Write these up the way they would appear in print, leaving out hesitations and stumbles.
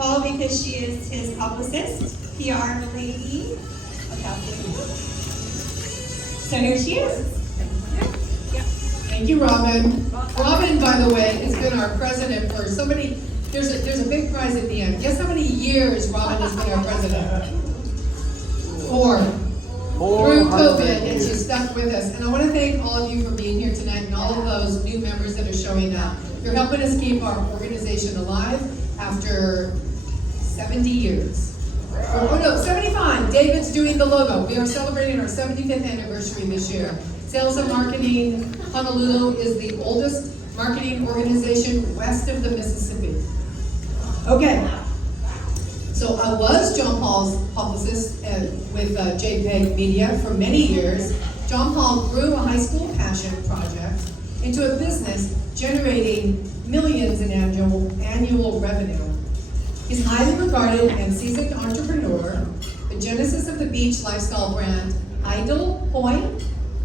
Paul because she is his publicist, PR lady. So here she is. Thank you, Robin. Robin, by the way, has been our president for so many, there's a big prize at the end. Guess how many years Robin has been our president? 4. Through COVID, and she stuck with us. And I want to thank all of you for being here tonight and all of those new members that are showing up. You're helping us keep our organization alive after 70 years. Oh no, 75. David's doing the logo. We are celebrating our 75th anniversary this year. Sales and Marketing Honolulu is the oldest marketing organization west of the Mississippi. Okay. So I was John Paul's publicist with JPEG Media for many years. John Paul grew a high school passion project into a business generating millions in annual revenue. He's highly regarded and seasoned entrepreneur, the genesis of the beach lifestyle brand Ideal Hawaii.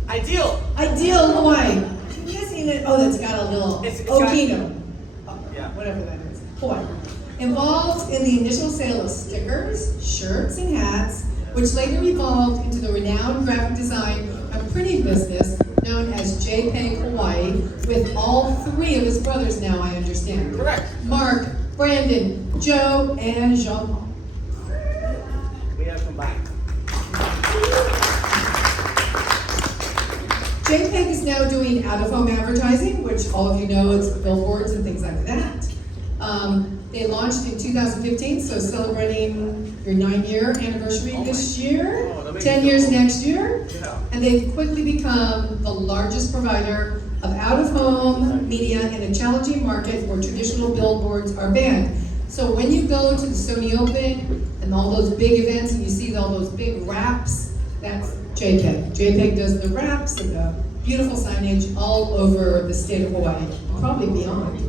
Ideal Hawaii. I'm guessing that, that's got a little Okino. Yeah. Whatever that is. Hawaii. Involved in the initial sale of stickers, shirts, and hats, which later evolved into the renowned graphic design and printing business known as JPEG Hawaii, with all 3 of his brothers now, I understand. Correct. Mark, Brandon, Joe, and Jean-Paul. We have combined. JPEG is now doing out-of-home advertising, which all of you know, it's billboards and things like that. They launched in 2015, so celebrating your 9-year anniversary this year, 10 years next year, and they've quickly become the largest provider of out-of-home media in a challenging market where traditional billboards are banned. So when you go to the Sony Open and all those big events and you see all those big wraps, that's JPEG. JPEG does the wraps and the beautiful signage all over the state of Hawaii, probably beyond.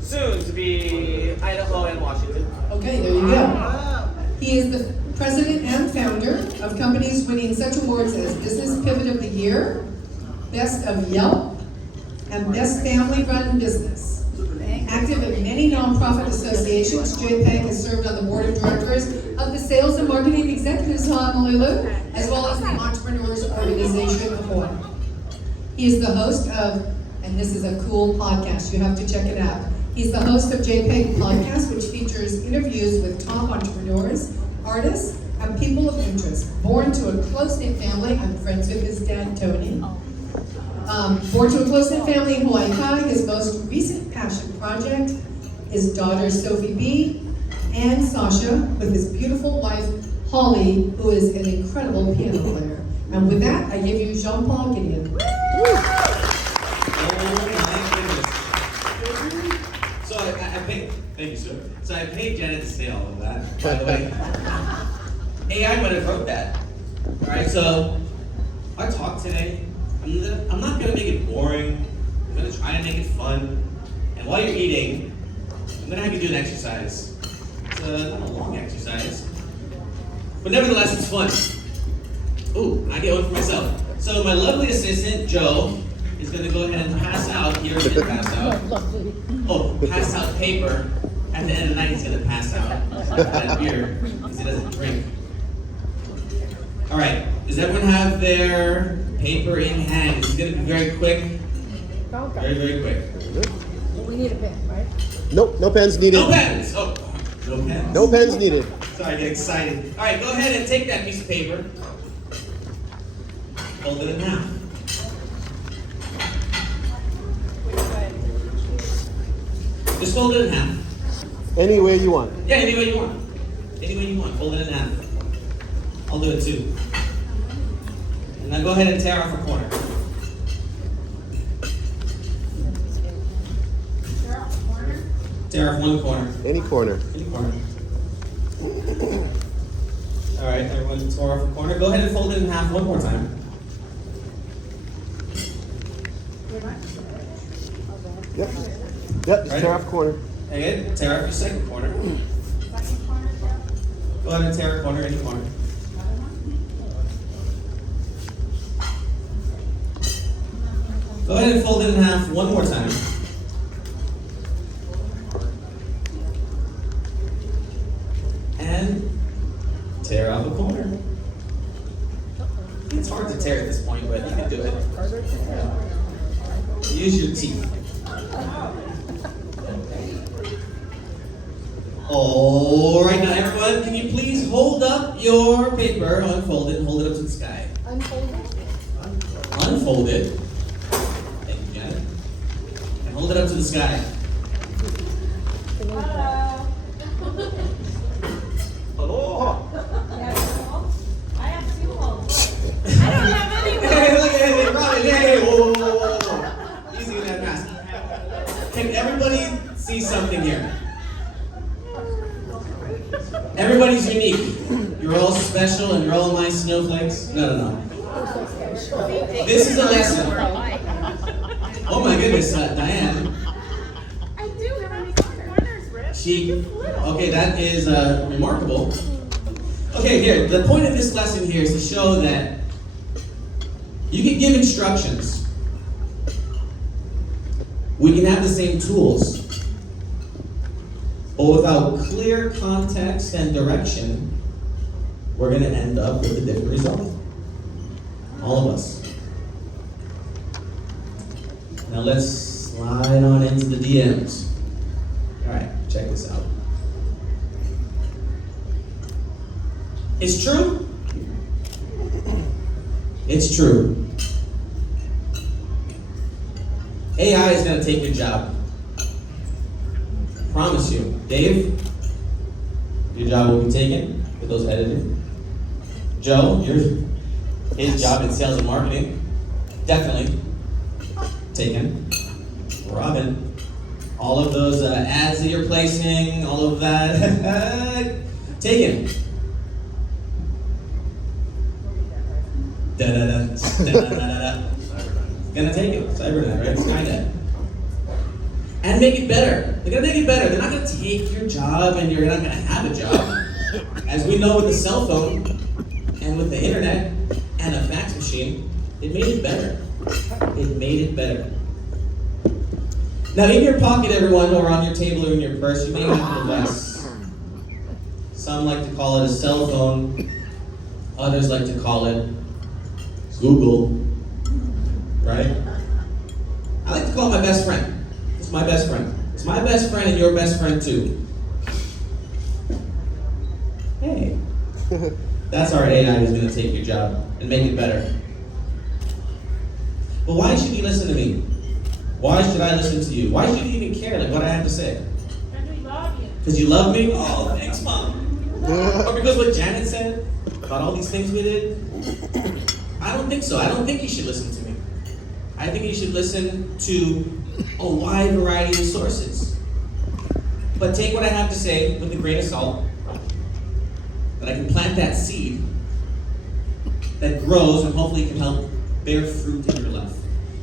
Soon to be Idaho and Washington. Okay, there you go. He is the president and founder of companies winning such awards as Business Pivot of the Year, Best of Yelp, and Best Family Run Business. Active in many nonprofit associations, JPEG has served on the board of directors of the Sales and Marketing Executives of Honolulu, as well as the Entrepreneurs Organization of Hawaii. He is the host of, and this is a cool podcast, you have to check it out. He's the host of JPEG Podcast, which features interviews with top entrepreneurs, artists, and people of interest. Born to a close-knit family, I'm friends with his dad, Tony. Born to a close-knit family in Hawaii Kai, his most recent passion project is daughters Sophie B. and Sasha, with his beautiful wife, Holly, who is an incredible piano player. And with that, I give you Jean-Paul Gedeon. Thank you, sir. So I paid Janet to say all of that, by the way. AI would have wrote that. All right, so our talk today, I'm not going to make it boring. I'm going to try to make it fun. And while you're eating, I'm going to have you do an exercise. It's not a long exercise, but nevertheless, it's fun. Ooh, I get one for myself. So my lovely assistant, Joe, is going to go ahead and pass out, he already did pass out. Oh, pass out paper. At the end of the night, he's going to pass out that beer because he doesn't drink. All right, does everyone have their paper in hand? This is going to be very quick. Very, very quick. We need a pen, right? Nope, no pens needed. No pens! Oh, no pens. No pens needed. Sorry, I get excited. All right, go ahead and take that piece of paper. Fold it in half. Just fold it in half. Any way you want. Yeah, any way you want. Any way you want. Fold it in half. I'll do it too. And now go ahead and tear off a corner. Tear off one corner. Any corner. Any corner. All right, everyone tore off a corner. Go ahead and fold it in half one more time. Yep. Yep, just tear off a corner. And tear off your second corner. Go ahead and tear a corner, any corner. Go ahead and fold it in half one more time. and tear off a corner. It's hard to tear at this point, but you can do it. Use your teeth. All right, now everyone, can you please hold up your paper, unfold it, and hold it up to the sky. Unfold it. Thank you, Janet. And hold it up to the sky. Aloha. I have two holes. Hey, look at it, Robin. Hey, whoa, whoa, whoa, whoa, whoa. Easy with that mask. Can everybody see something here? Everybody's unique. You're all special and you're all my snowflakes. No. This is a lesson. Oh my goodness, Diane. I do have any corners, Rip. Okay, that is remarkable. Okay, here, the point of this lesson here is to show that you can give instructions. We can have the same tools. But without clear context and direction, we're going to end up with a different result. All of us. Now let's slide on into the DMs. All right, check this out. It's true. It's true. AI is going to take your job. Promise you. Dave, your job will be taken with those editing. Joe, his job in sales and marketing, definitely taken. Robin, all of those ads that you're placing, all of that, taken. Da-da-da, da-da-da-da-da. Gonna take it. Cybernet, right? Skynet. And make it better. They're gonna make it better. They're not gonna take your job and you're not gonna have a job. As we know with the cell phone and with the internet and a fax machine, it made it better. It made it better. Now in your pocket, everyone, or on your table or in your purse, you may have a device. Some like to call it a cell phone. Others like to call it Google. Right? I like to call it my best friend. It's my best friend. It's my best friend and your best friend too. Hey. That's our AI who's going to take your job and make it better. But why should you listen to me? Why should I listen to you? Why should you even care what I have to say? Because we love you. Because you love me? Oh, thanks, Mom. Or because what Janet said about all these things we did? I don't think so. I don't think you should listen to me. I think you should listen to a wide variety of sources. But take what I have to say with a grain of salt, that I can plant that seed that grows and hopefully can help bear fruit in your life.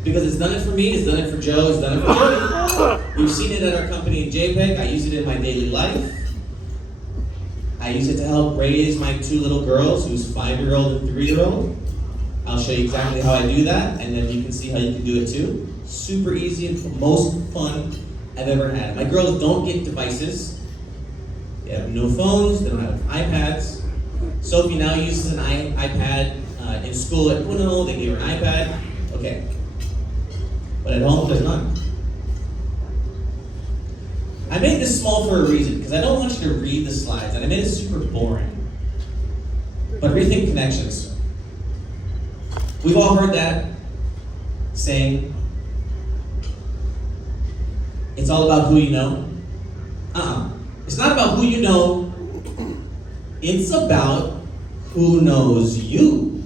Because it's done it for me, it's done it for Joe, it's done it for Jody. We've seen it at our company in JPEG. I use it in my daily life. I use it to help raise my two little girls, who's 5-year-old and 3-year-old. I'll show you exactly how I do that, and then you can see how you can do it too. Super easy and the most fun I've ever had. My girls don't get devices. They have no phones, they don't have iPads. Sophie now uses an iPad in school at Uno, they gave her an iPad. Okay. But at home, there's none. I made this small for a reason, because I don't want you to read the slides, and I made it super boring. But rethink connections. We've all heard that saying, it's all about who you know. It's not about who you know, it's about who knows you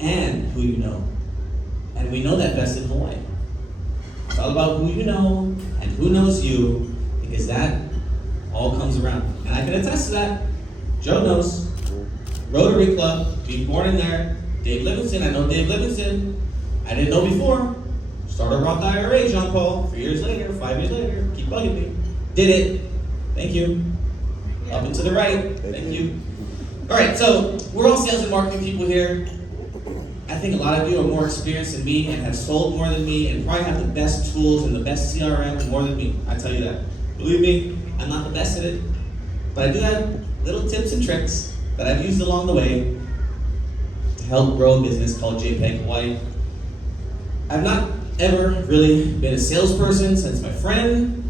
and who you know. And we know that best in Hawaii. It's all about who you know and who knows you, because that all comes around. And I can attest to that. Joe knows. Rotary Club, being born in there. Dave Livingston, I know Dave Livingston. I didn't know before. Start a Roth IRA, Jean Paul. 3 years later, 5 years later, keep bugging me. Did it. Thank you. Up and to the right. Thank you. All right, so we're all sales and marketing people here. I think a lot of you are more experienced than me and have sold more than me and probably have the best tools and the best CRM more than me. I tell you that. Believe me, I'm not the best at it, But I do have little tips and tricks that I've used along the way to help grow a business called JPEG Hawaii. I've not ever really been a salesperson since my friend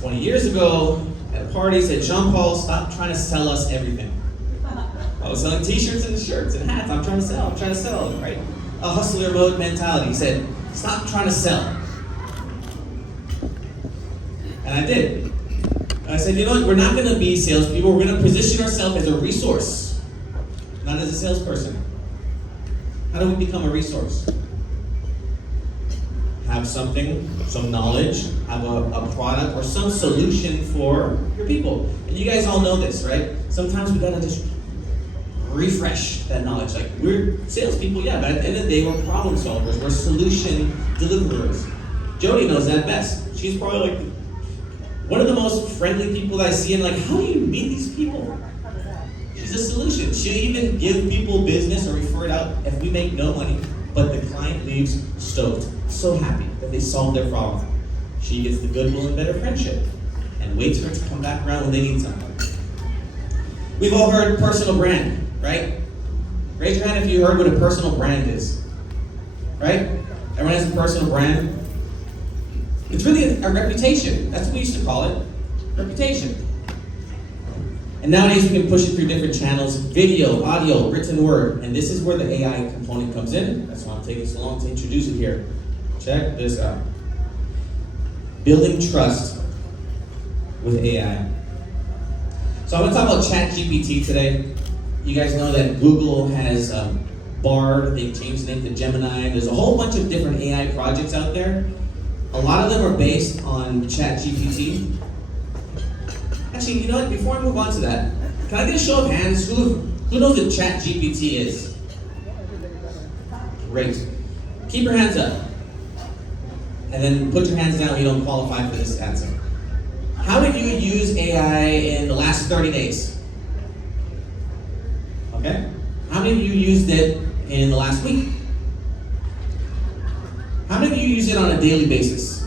20 years ago at a party said, Jean-Paul, stop trying to sell us everything. I was selling t-shirts and shirts and hats. I'm trying to sell, right? A hustler mode mentality. He said, stop trying to sell. And I did. And I said, you know what, we're not going to be salespeople. We're going to position ourselves as a resource, not as a salesperson. How do we become a resource? Have something, some knowledge, have a product or some solution for your people. And you guys all know this, right? Sometimes we gotta just refresh that knowledge. Like, we're salespeople, yeah, but at the end of the day, we're problem solvers, we're solution deliverers. Jody knows that best. She's probably like one of the most friendly people that I see, and like, how do you meet these people? She's a solution. She'll even give people business or refer it out if we make no money, but the client leaves stoked, so happy that they solved their problem. She gets the goodwill and better friendship and waits for it to come back around when they need something. We've all heard personal brand, right? Raise your hand if you heard what a personal brand is, right? Everyone has a personal brand. It's really a reputation. That's what we used to call it, reputation. And nowadays we can push it through different channels, video, audio, written word, and this is where the AI component comes in. That's why I'm taking so long to introduce it here. Check this out. Building trust with AI. So I want to talk about ChatGPT today. You guys know that Google has Bard, they've changed the name to Gemini. There's a whole bunch of different AI projects out there. A lot of them are based on ChatGPT. Actually, you know what? Before I move on to that, can I get a show of hands? Who knows what ChatGPT is? Great. Keep your hands up. And then put your hands down if you don't qualify for this answer. How many of you used AI in the last 30 days? Okay. How many of you used it in the last week? How many of you use it on a daily basis?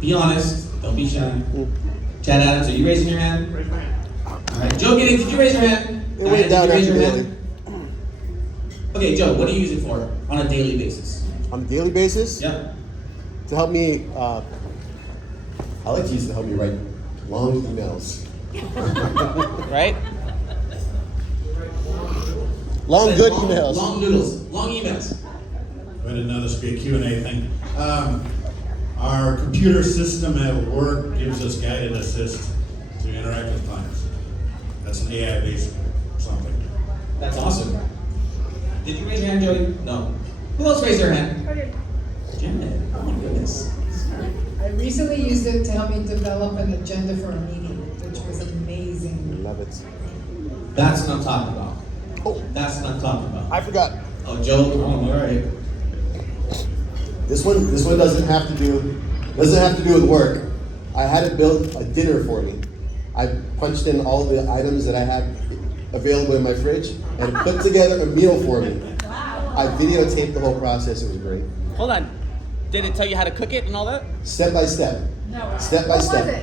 Be honest. Don't be shy. Chad Adams, are you raising your hand? Raise my hand. All right. Joe Gideon, did you raise your hand? It went down raise your after hand? Okay, Joe, what do you use it for on a daily basis? On a daily basis? Yep. To help me, I like to use it to help me write long emails. Right? Long, good emails. Long noodles, long emails. I didn't know this would be a Q&A thing. Our computer system at work gives us guided assist to interact with clients. That's an AI-based something. That's awesome. Did you raise your hand, Jody? No. Who else raised their hand? Okay. Janet. Oh my goodness. I recently used it to help me develop an agenda for a meeting, which was amazing. Love it. That's what I'm talking about. Oh, That's what I'm talking about. I forgot. Oh, Joe. Oh, all right. This one doesn't have to do with work. I had it build a dinner for me. I punched in all the items that I had available in my fridge and put together a meal for me. I videotaped the whole process. It was great. Hold on. Did it tell you how to cook it and all that? Step by step. No. Step by What step. was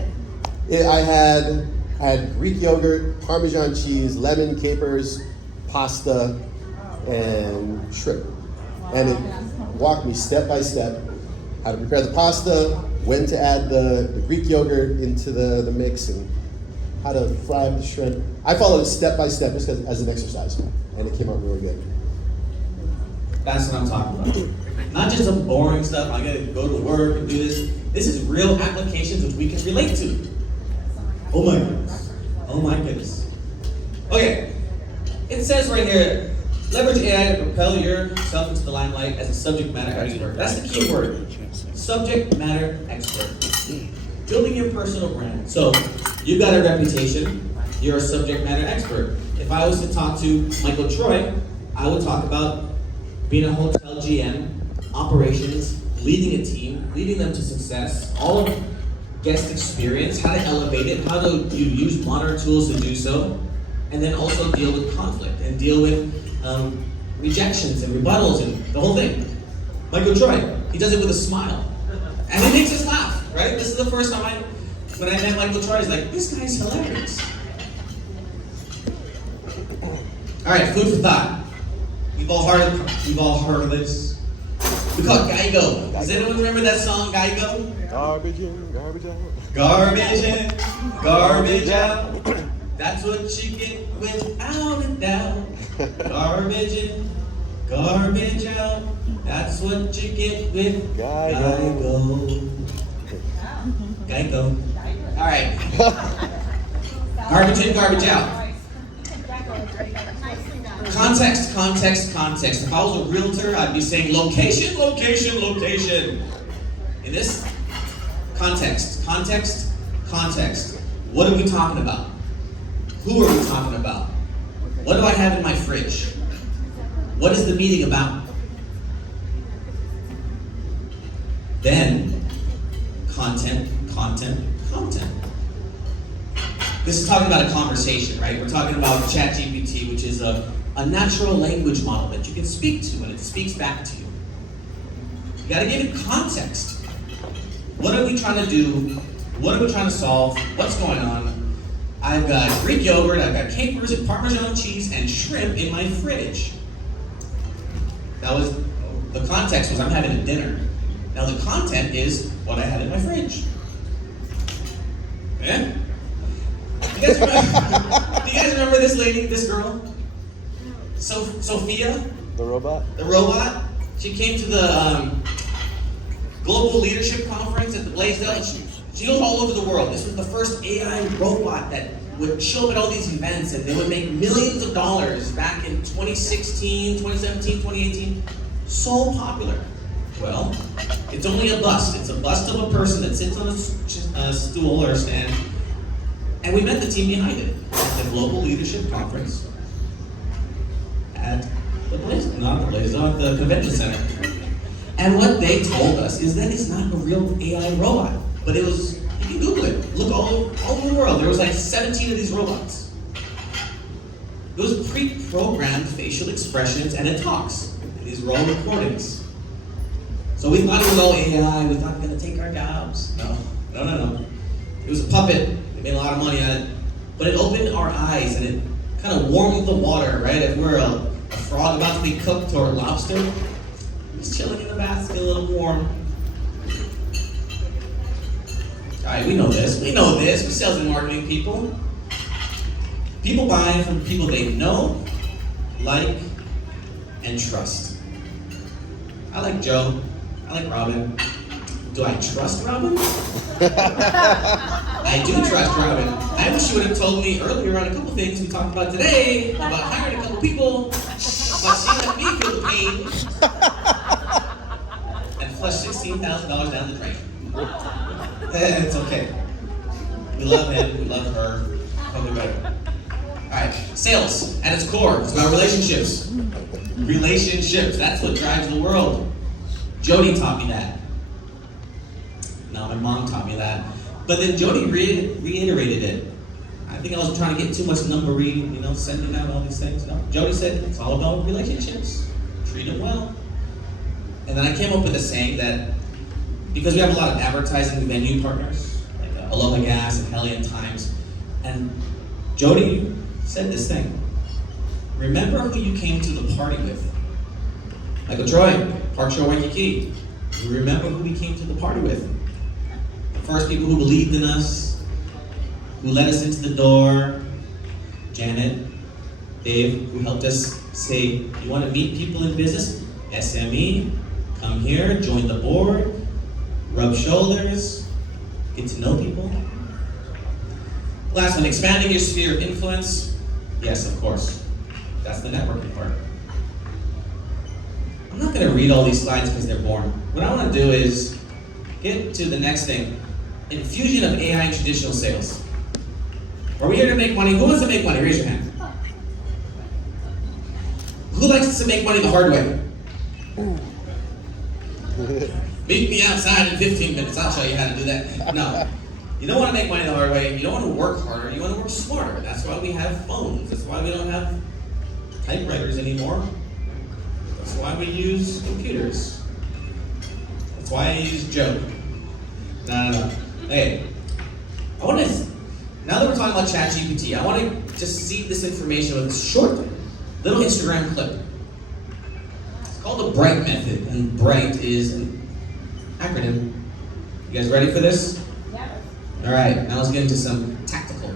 it? I had Greek yogurt, Parmesan cheese, lemon, capers, pasta, and shrimp. And it walked me step by step how to prepare the pasta, when to add the Greek yogurt into the mix, and how to fry up the shrimp. I followed it step by step just as an exercise, and it came out really good. That's what I'm talking about. Not just some boring stuff. I gotta go to work and do this. This is real applications which we can relate to. Oh my goodness. Oh my goodness. Okay. It says right here, leverage AI to propel yourself into the limelight as a subject matter expert. That's the key word. Subject matter expert. Building your personal brand. So, you've got a reputation. You're a subject matter expert. If I was to talk to Michael Troy, I would talk about being a hotel GM, operations, leading a team, leading them to success, all of guest experience, how to elevate it, how do you use modern tools to do so, and then also deal with conflict and deal with rejections and rebuttals and the whole thing. Michael Troy, he does it with a smile. And it makes us laugh, right? This is the first time when I met Michael Troy, he's like, this guy's hilarious. All right, food for thought. We've all heard of this. We call it Geigo. Does anyone remember that song, Geigo? Garbage in, garbage out. Garbage in, garbage out. That's what you get without a doubt. Garbage in, garbage out. That's what you get with Geigo. Geigo. All right. Garbage in, garbage out. Context, context, context. If I was a realtor, I'd be saying location, location, location. In this context, context, context. What are we talking about? Who are we talking about? What do I have in my fridge? What is the meeting about? Then, content, content, content. This is talking about a conversation, right? We're talking about ChatGPT, which is a natural language model that you can speak to and it speaks back to you. You gotta give it context. What are we trying to do? What are we trying to solve? What's going on? I've got Greek yogurt, I've got capers and Parmesan cheese and shrimp in my fridge. The context was I'm having a dinner. Now the content is what I had in my fridge. Yeah? Do you guys remember this lady, this girl? Sophia? The robot? The robot? She came to the Global Leadership Conference at the Blaisdell. She goes all over the world. This was the first AI robot that would show up at all these events and they would make millions of dollars back in 2016, 2017, 2018. So popular. Well, it's only a bust. It's a bust of a person that sits on a stool or a stand. And we met the team behind it at the Global Leadership Conference at the Blaisdell, not the Blaisdell, at the convention center. And what they told us is that it's not a real AI robot, but it was, you can Google it, look all over the world. There was like 17 of these robots. It was pre-programmed facial expressions and it talks. And these raw recordings. So we thought it was all AI, we thought it was gonna take our jobs. No. It was a puppet. Made a lot of money on it, but it opened our eyes and it kind of warmed the water, right? If we're a frog about to be cooked or a lobster, just chilling in the bath, get a little warm. All right, we know this. We're sales and marketing people. People buy from people they know, like, and trust. I like Joe. I like Robin. Do I trust Robin? I do trust Robin. I wish you would have told me earlier on a couple things we talked about today about hiring a couple people, but she let me feel the pain and flush $16,000 down the drain. It's okay. We love him, we love her, probably better. All right, sales at its core, it's about relationships. Relationships, that's what drives the world. Jody taught me that. No, my mom taught me that. But then Jody reiterated it. I think I was trying to get too much number reading, sending out all these things. No, Jody said it's all about relationships. Treat them well. And then I came up with a saying that because we have a lot of advertising venue partners, like Aloha Gas and Hellion Times, and Jody said this thing. Remember who you came to the party with. Like a Troy, Park Shore Waikiki. You remember who we came to the party with. First people who believed in us, who let us into the door, Janet, Dave, who helped us say, you want to meet people in business? SME, come here, join the board, rub shoulders, get to know people. Last one, expanding your sphere of influence. Yes, of course. That's the networking part. I'm not going to read all these slides because they're boring. What I want to do is get to the next thing. Infusion of AI in traditional sales. Are we here to make money? Who wants to make money? Raise your hand. Who likes to make money the hard way? Meet me outside in 15 minutes. I'll show you how to do that. No. You don't want to make money the hard way. You don't want to work harder. You want to work smarter. That's why we have phones. That's why we don't have typewriters anymore. That's why we use computers. That's why I use Joe. No. Hey, I want to, now that we're talking about ChatGPT, I want to just see this information with short little Instagram clip. It's called the BRIGHT method, and BRIGHT is an acronym. You guys ready for this? Yeah. All right, now let's get into some tactical.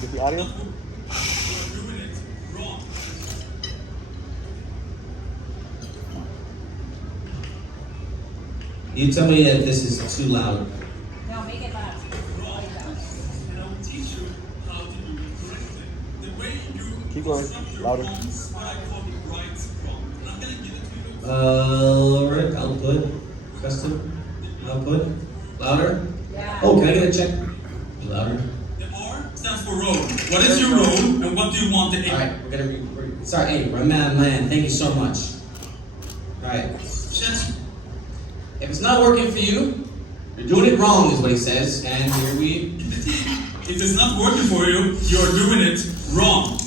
Get the audio? You tell me if this is too loud. No, make it loud. And I will teach you how to do it correctly. The way you Keep going. Louder. prompts, what I call the bright prompt. And I'm going to give it to you. Alright, output, custom, output, louder. Yeah. Oh, can I get a check? Louder. The R stands for role. What is your role and what do you want the A? Alright, sorry, hey, man, thank you so much. Alright, Chat. if it's not working for you, you're doing it wrong, is what he says, and here we. If it's not working for you, you're doing it wrong.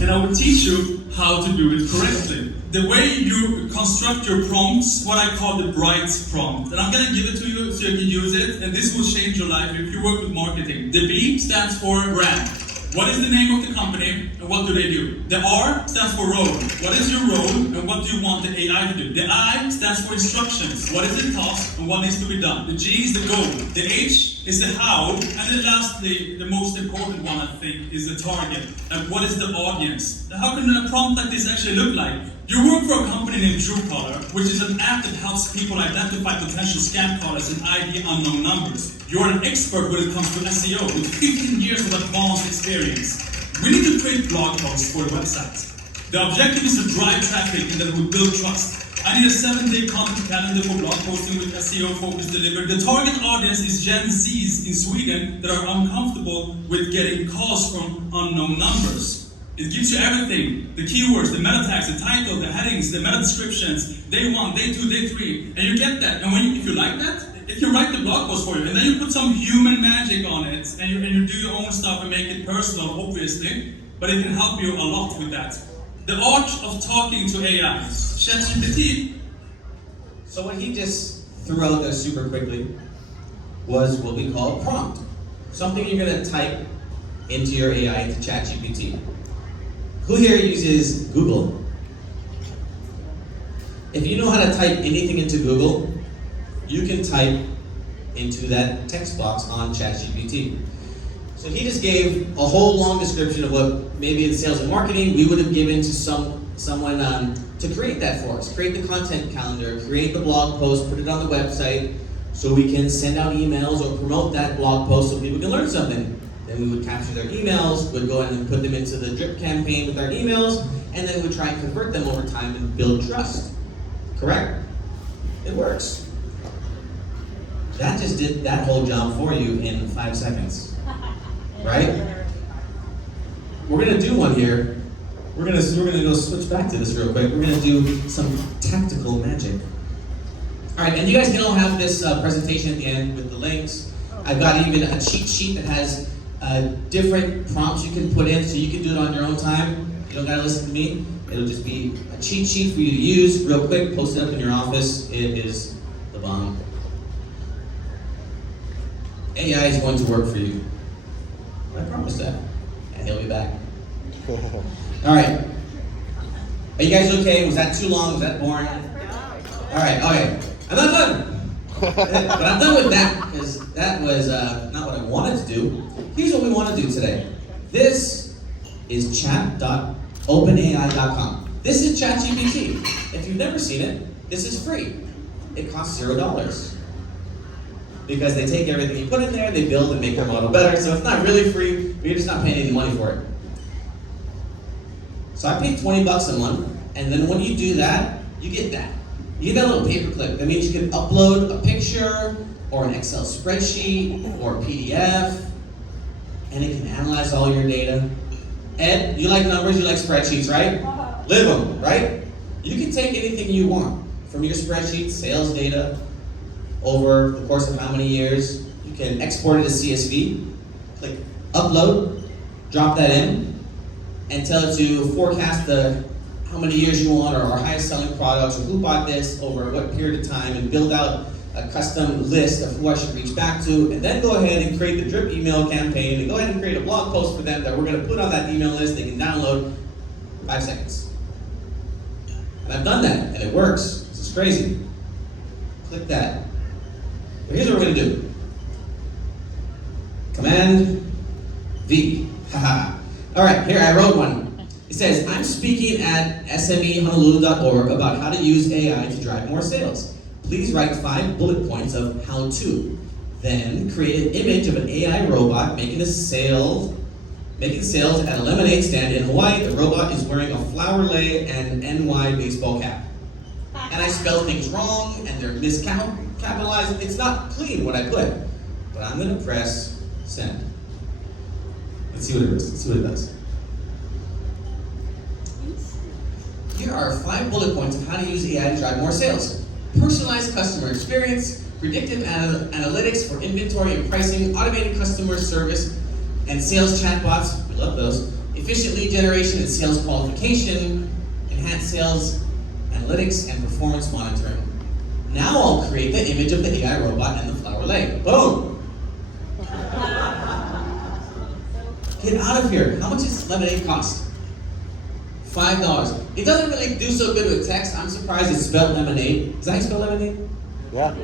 And I will teach you how to do it correctly. The way you construct your prompts, what I call the bright prompt. And I'm going to give it to you so you can use it, and this will change your life if you work with marketing. The B stands for brand. What is the name of the company and what do they do? The R stands for role. What is your role and what do you want the AI to do? The I stands for instructions. What is the task and what needs to be done? The G is the goal. The H is the how. And then lastly, the most important one I think is the target. And what is the audience? Now, how can a prompt like this actually look like? You work for a company named Truecaller, which is an app that helps people identify potential scam callers and ID unknown numbers. You're an expert when it comes to SEO with 15 years of advanced experience. We need to create blog posts for a website. The objective is to drive traffic and that will build trust. I need a 7-day content calendar for blog posting with SEO focus delivered. The target audience is Gen Zs in Sweden that are uncomfortable with getting calls from unknown numbers. It gives you everything, the keywords, the meta tags, the title, the headings, the meta descriptions, day 1, day 2, day 3, and you get that. And if you like that, if you write the blog post for you, and then you put some human magic on it, and you do your own stuff and make it personal, obviously, but it can help you a lot with that. The art of talking to AI. ChatGPT. So what he just threw out there super quickly was what we call a prompt. Something you're going to type into your AI, into ChatGPT. Who here uses Google? If you know how to type anything into Google, you can type into that text box on ChatGPT. So he just gave a whole long description of what maybe in sales and marketing we would have given to someone to create that for us. Create the content calendar, create the blog post, put it on the website so we can send out emails or promote that blog post so people can learn something. Then we would capture their emails, we'd go in and put them into the drip campaign with our emails, and then we'd try and convert them over time and build trust. Correct? It works. That just did that whole job for you in 5 seconds. Right? We're gonna do one here. We're gonna go switch back to this real quick. We're gonna do some tactical magic. All right, and you guys can all have this presentation at the end with the links. I've got even a cheat sheet that has different prompts you can put in, so you can do it on your own time. You don't gotta listen to me. It'll just be a cheat sheet for you to use real quick. Post it up in your office. It is the bomb. AI is going to work for you. I promise that. And he'll be back. All right. Are you guys okay? Was that too long? Was that boring? All right, okay. I'm not done. But I'm done with that, because that was not what I wanted to do. Here's what we want to do today. This is chat.openai.com. This is ChatGPT. If you've never seen it, this is free. It costs $0. Because they take everything you put in there, they build and make your model better, so it's not really free, but you're just not paying any money for it. So I paid $20 a month, and then when you do that, you get that. You get that little paperclip. That means you can upload a picture, or an Excel spreadsheet, or a PDF, and it can analyze all your data. Ed, you like numbers, you like spreadsheets, right? Live them, right? You can take anything you want from your spreadsheet, sales data, over the course of how many years. You can export it as CSV, click upload, drop that in, and tell it to forecast how many years you want, or our highest selling products, or who bought this over what period of time, and build out a custom list of who I should reach back to, and then go ahead and create the drip email campaign, and go ahead and create a blog post for them that we're gonna put on that email list they can download in 5 seconds. And I've done that, and it works. This is crazy. Click that. But here's what we're gonna do. Command V. Haha. All right, here I wrote one. It says, I'm speaking at SMEHonolulu.org about how to use AI to drive more sales. Please write 5 bullet points of how to. Then create an image of an AI robot making sales at a lemonade stand in Hawaii. The robot is wearing a flower lei and NY baseball cap. And I spelled things wrong, and they're miscapitalized. It's not clean what I put. But I'm gonna press send. Let's see what it is. Let's see what it does. Here are 5 bullet points of how to use AI to drive more sales. Personalized customer experience, predictive analytics for inventory and pricing, automated customer service and sales chatbots, we love those, efficient lead generation and sales qualification, enhanced sales analytics and performance monitoring. Now I'll create the image of the AI robot and the flower lei. Boom! Get out of here. How much does lemonade cost? $5. It doesn't really do so good with text. I'm surprised it spelled lemonade. Is that how you spell lemonade? Yeah.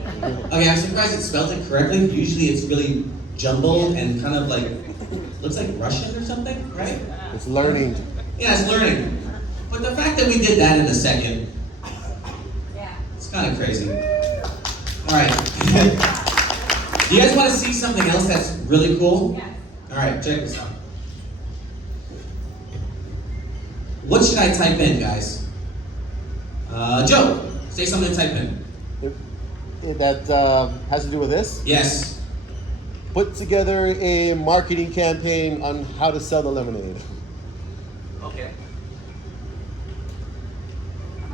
Okay, I'm surprised it spelled it correctly. Usually it's really jumbled and kind of like, looks like Russian or something, right? It's learning. Yeah, it's learning. But the fact that we did that in a second, it's kind of crazy. All right. Do you guys want to see something else that's really cool? Yes. All right, check this out. What should I type in, guys? Joe, say something to type in. That has to do with this. Yes. Put together a marketing campaign on how to sell the lemonade. Okay.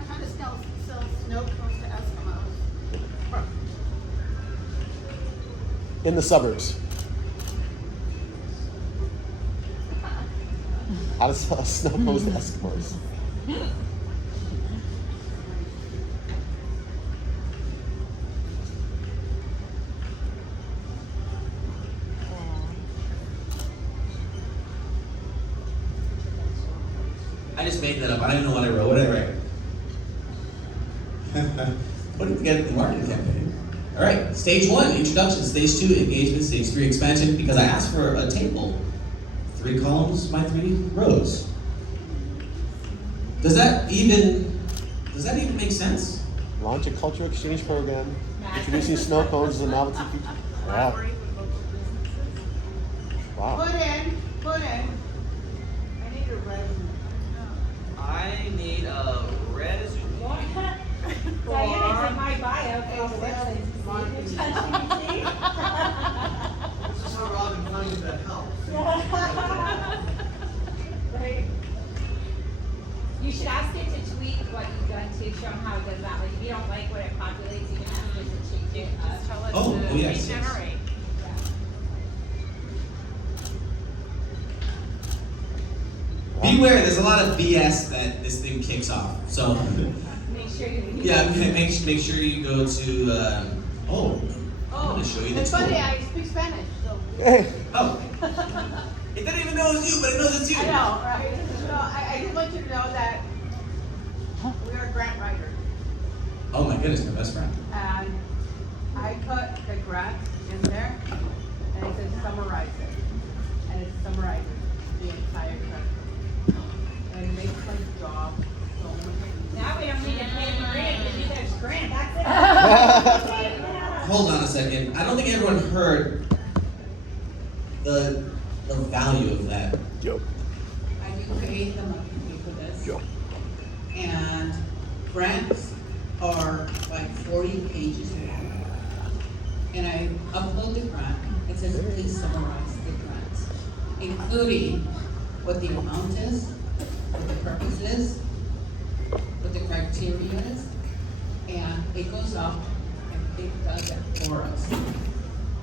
How to sell snow cones to Eskimos. In the suburbs. How to sell snow cones to Eskimos. I just made that up. I don't even know what I wrote. What did I write? Put it together the marketing campaign. All right. Stage 1, introduction. Stage 2, engagement. Stage 3, expansion. Because I asked for a table. 3 columns by 3 rows. Does that even make sense? Launch a cultural exchange program. Introducing snow cones as a novelty feature. Wow. Wow. Put in. I need a resume. I need a resume. Diana's in my bio. This This is how Robin finds that helps. Right. You should ask it to tweak what you've done to show them how it does that. Like if you don't like what it populates, you can ask it to change it. Tell it Oh, to yes, yes. regenerate. Beware, there's a lot of BS that this thing kicks off. So, Make sure you. yeah, make sure you go to, I'm going to show you the It's tool. funny, I speak Spanish, so. Hey. Oh. It doesn't even know it's you, but it knows it's you. I know, right? So I just want you to know that we are grant writers. Oh my goodness, my best friend. And I put the grant in there, and it says summarize it. And it summarizes the entire grant. And it makes my job so much easier. Now we don't need to pay Maria to do this grant. That's it. Hold on a second. I don't think everyone heard the value of that. Yo. I do create the monthly fee for this. Yo. And grants are like 40 pages long. And I upload the grant. It says, please summarize the grants, including what the amount is, what the purpose is, what the criteria is, and it goes up and it does it for us.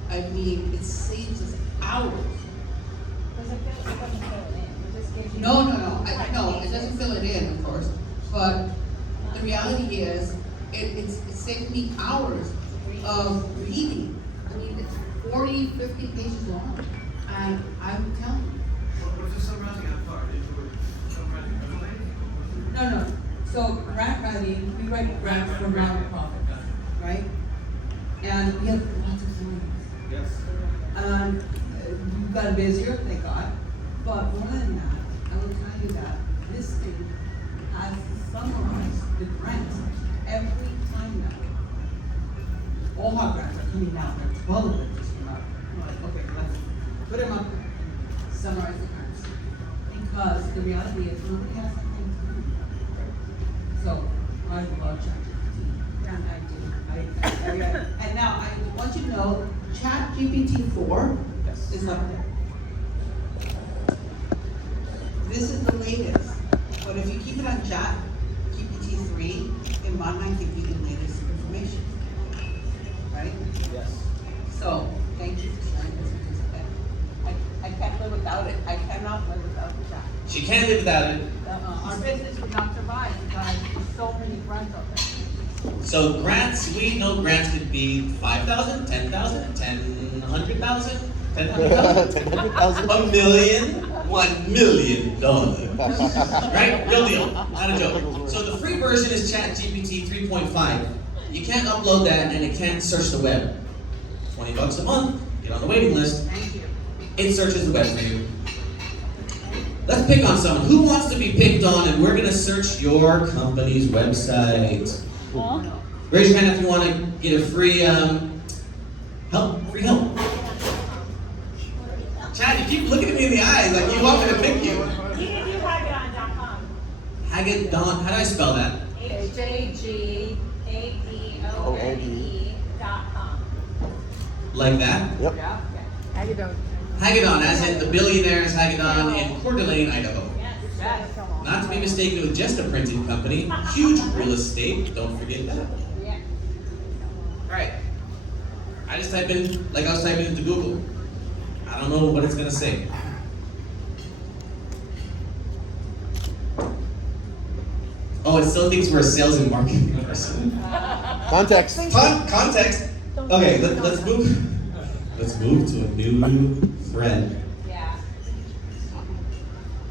I mean, it saves us hours. Doesn't fill it in. It just gives you. No, it doesn't fill it in, of course, but the reality is, it saved me hours of reading. I mean, it's 40, 50 pages long, and I'm telling you. What's the summarizing? I'm sorry. Summarizing everything? No. So grant writing, we write grants for nonprofits, right? And we have lots of clients. Yes. And we've gotten busier, thank God. But more than that, I will tell you that this thing has summarized the grants every time now. All our grants are coming out, there are 12 of them just come out. I'm like, okay, let's put them up there, summarize the grants. Because the reality is nobody has something to do. So I love ChatGPT. And I do. And now I want you to know ChatGPT 4 is up there. This is the latest, but if you keep it on ChatGPT 3, it might not give you the latest information, right? Yes. So, thank you for sharing this because I can't live without it. I cannot live without the chat. She can't live without it. Our business would not survive because there's so many grants out there. So grants, we know grants could be 5,000, 10,000, 100,000, 10,000, 10,000? $1 million, $1 million. Right? Real deal. Not a joke. So the free version is ChatGPT 3.5. You can't upload that and it can't search the web. $20 a month, get on the waiting list. Thank you. It searches the web for you. Let's pick on someone. Who wants to be picked on and we're gonna search your company's website? Raise your hand if you want to get a free help. Free help. Chad, you keep looking at me in the eyes like you want me to pick you. You can do Hagedon.com. Hagedon, how do I spell that? HJGADONE.com. Like that? Yep. Yeah. Hagedon. Hagedon, as in the billionaires Hagedon in Coeur d'Alene, Idaho. Yes. Yes. Not to be mistaken with just a printing company. Huge real estate, don't forget that. Yeah. Alright. I just type in, like I was typing into Google. I don't know what it's gonna say. Oh, it still thinks we're a sales and marketing person. Context. Context. Okay, let's move. Let's move to a new thread. Yeah.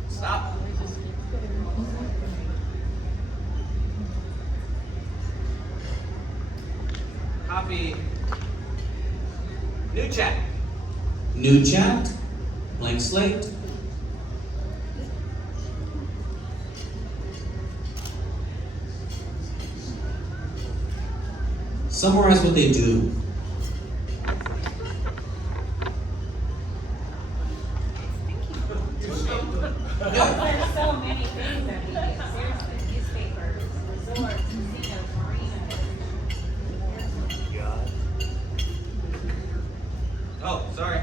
Stop. Copy. New chat. New chat. Blank slate. Summarize what they do. There's so many things that we do. Seriously, newspapers, resorts, casinos, marinas. Oh, sorry.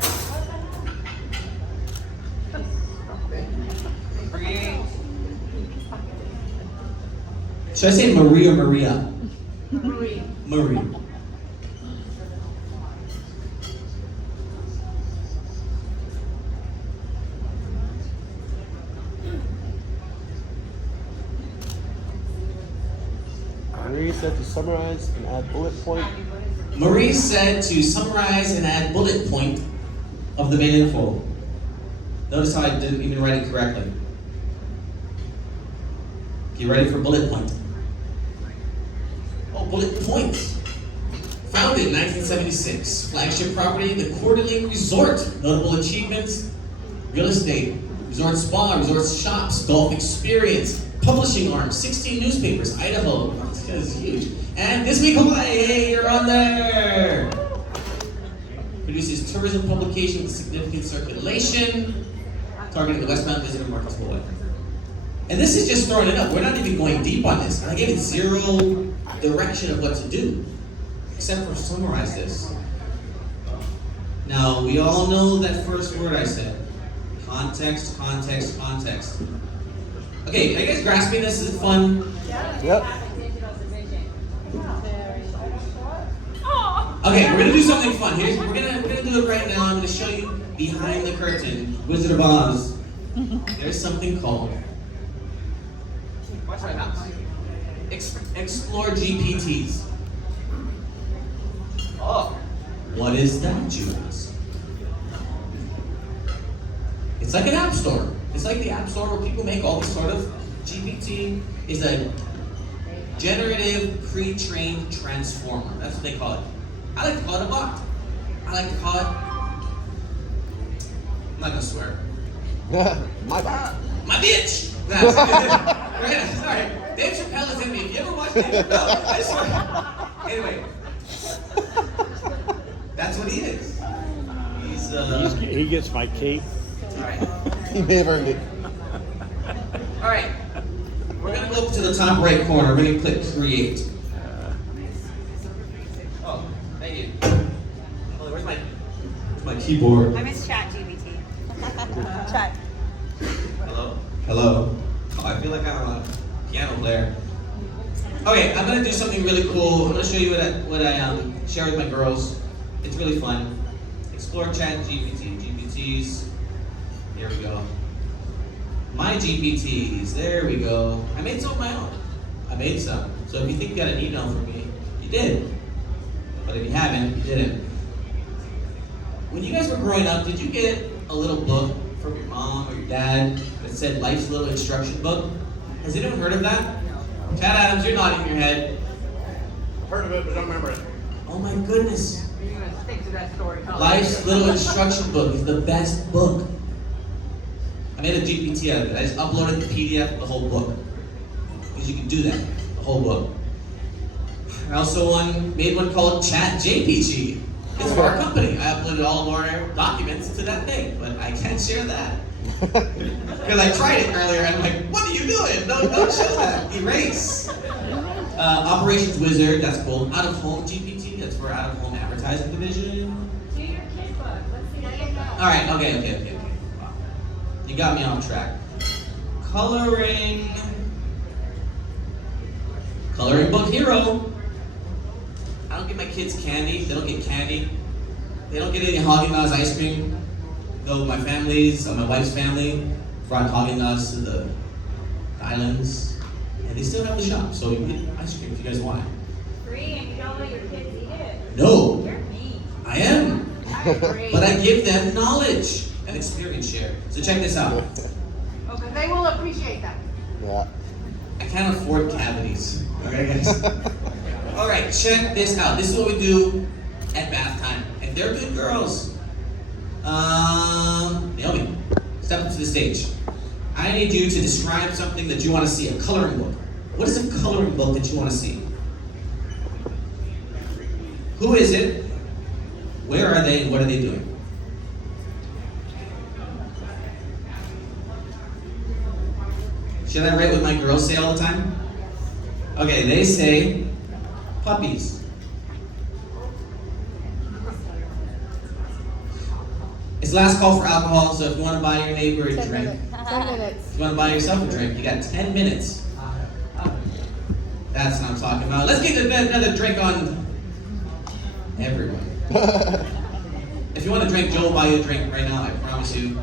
Should I say Marie or Maria? Marie. Marie. Marie said to summarize and add bullet point. Marie said to summarize and add bullet point of the main info. Notice how I didn't even write it correctly. You ready for bullet point? Oh, bullet points. Founded in 1976. Flagship property, the Coeur d'Alene Resort. Notable achievements, real estate, resort spa, resort shops, golf experience, publishing arm, 16 newspapers, Idaho. This is huge. And This Week Hawaii, hey, you're on there. Produces tourism publication with significant circulation, targeting the westbound visitor markets of Hawaii. And this is just throwing it up. We're not even going deep on this. I gave it zero direction of what to do, except for summarize this. Now, we all know that first word I said. Context, context, context. Okay, are you guys grasping this? Is it fun? Yep. Okay, we're gonna do something fun. We're gonna do it right now. I'm gonna show you behind the curtain, Wizard of Oz. There's something called. Watch my mouse. Explore GPTs. Oh, what is that, you ask? It's like an app store. It's like the app store where people make all these sort of. GPT is a generative pre-trained transformer. That's what they call it. I like to call it a bot. I like to call it. I'm not gonna swear. My bad. My bitch. That's right. Sorry. Dave Chappelle is in me. If you ever watch Dave Chappelle, I swear. Anyway, that's what he is. He gets my cape. All right. He may have earned it. All right. We're gonna go up to the top right corner. We're gonna click create. Oh, thank you. Oh, where's my keyboard? I miss ChatGPT. Chat. Hello? Hello? Oh, I feel like I'm a piano player. Okay, I'm gonna do something really cool. I'm gonna show you what I share with my girls. It's really fun. Explore ChatGPT, GPTs. Here we go. My GPTs, there we go. I made some of my own. I made some. So if you think you got an email from me, you did. But if you haven't, you didn't. When you guys were growing up, did you get a little book from your mom or your dad that said Life's Little Instruction Book? Has anyone heard of that? Chad Adams, you're nodding your head. Heard of it, but don't remember it. Oh my goodness. You're gonna stick to that story, huh? Life's Little Instruction Book is the best book. I made a GPT out of it. I just uploaded the PDF of the whole book. Because you can do that, the whole book. I also made one called ChatJPG. It's for our company. I uploaded all of our documents to that thing, but I can't share that. Because I tried it earlier and I'm like, what are you doing? No, don't show that. Erase. Operations Wizard, that's cool. Out of Home GPT, that's for out of home advertising division. Do your kid book. Let's see what you know. Alright, okay. Wow. You got me off track. Coloring Book Hero. I don't give my kids candy. They don't get candy. They don't get any Haagen-Dazs ice cream. Though my wife's family brought Haagen-Dazs to the islands. And they still have the shop, so you can get ice cream if you guys want it. Free and you don't let your kids eat it. No, You're mean. I am. I agree. But I give them knowledge and experience share. So check this out. Okay, they will appreciate that. Yeah. I can't afford cavities. Okay, guys? Alright, check this out. This is what we do at bath time. And they're good girls. Naomi, step up to the stage. I need you to describe something that you want to see, a coloring book. What is a coloring book that you want to see? Who is it? Where are they and what are they doing? Should I write what my girls say all the time? Okay, they say puppies. It's last call for alcohol, so if you want to buy your neighbor a drink, if you want to buy yourself a drink, you got 10 minutes. That's what I'm talking about. Let's get another drink on everyone. If you want to drink, Joe will buy you a drink right now, I promise you.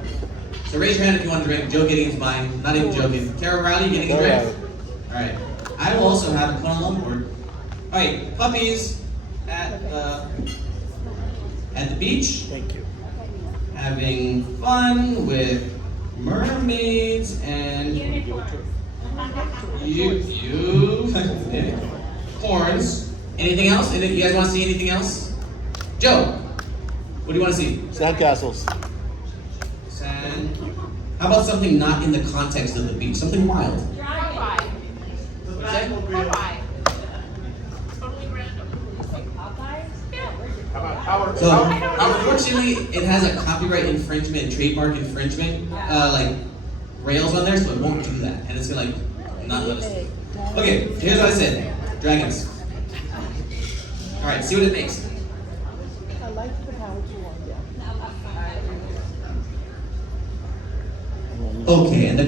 So raise your hand if you want to drink. Joe Gedeon's buying. Not even joking. Kara Riley, getting a drink? Alright. I will also have a put on board. Alright, puppies at the beach. Thank you. Having fun with mermaids and horns. Anything else? You guys want to see anything else? Joe, what do you want to see? Sandcastles. Sand. How about something not in the context of the beach? Something wild. Popeye. What's that? Popeye. Totally random. Popeyes? Yeah. How about Howard? So, unfortunately, it has a copyright infringement, trademark infringement, like rails on there, so it won't do that, and it's gonna like not let us do it. Okay, here's what I said: dragons. All right, see what it makes. I like the how you want, yeah. Okay, and the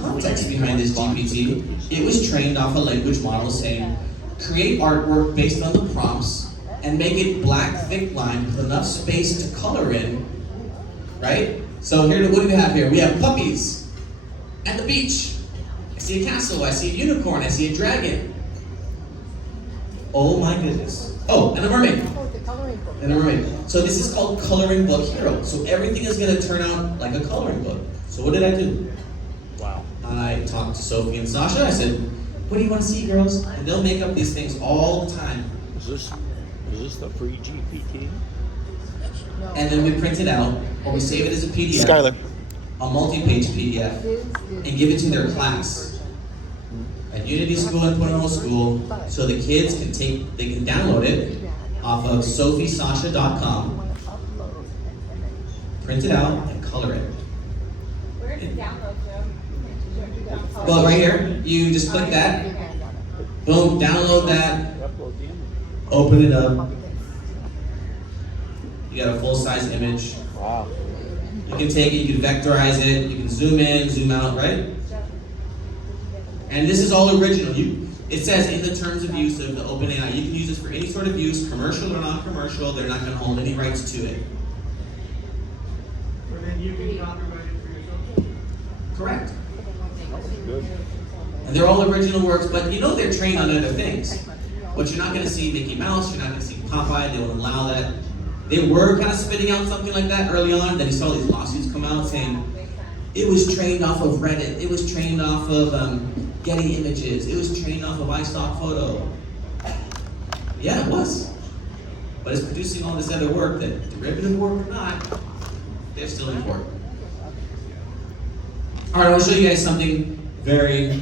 context behind this GPT, it was trained off a language model saying, create artwork based on the prompts and make it black, thick line with enough space to color in, right? So here, what do we have here? We have puppies at the beach. I see a castle, I see a unicorn, I see a dragon. Oh my goodness. Oh, and a mermaid. And a mermaid. So this is called Coloring Book Hero. So everything is going to turn out like a coloring book. So what did I do? Wow. I talked to Sophie and Sasha. I said, what do you want to see, girls? And they'll make up these things all the time. Is this the free GPT? And then we print it out, or we save it as a PDF. Skylar. A multi-page PDF, and give it to their class at Unity School in Honolulu School, so the kids they can download it off of sophiesasha.com, print it out, and color it. Where's the download, Joe? Well, right here, you just click that, boom, download that, open it up. You got a full-size image. Wow. You can take it, you can vectorize it, you can zoom in, zoom out, right? And this is all original. It says in the terms of use of the OpenAI, you can use this for any sort of use, commercial or non-commercial. They're not going to hold any rights to it. But then you can copyright it for yourself. Correct. Good. And they're all original works, but you know they're trained on other things. But you're not going to see Mickey Mouse, you're not going to see Popeye, they won't allow that. They were kind of spitting out something like that early on, then you saw these lawsuits come out saying it was trained off of Reddit, it was trained off of Getty Images, it was trained off of iStock Photo. Yeah, it was. But it's producing all this other work that, derivative work or not, they're still in court. Alright, I want to show you guys something very,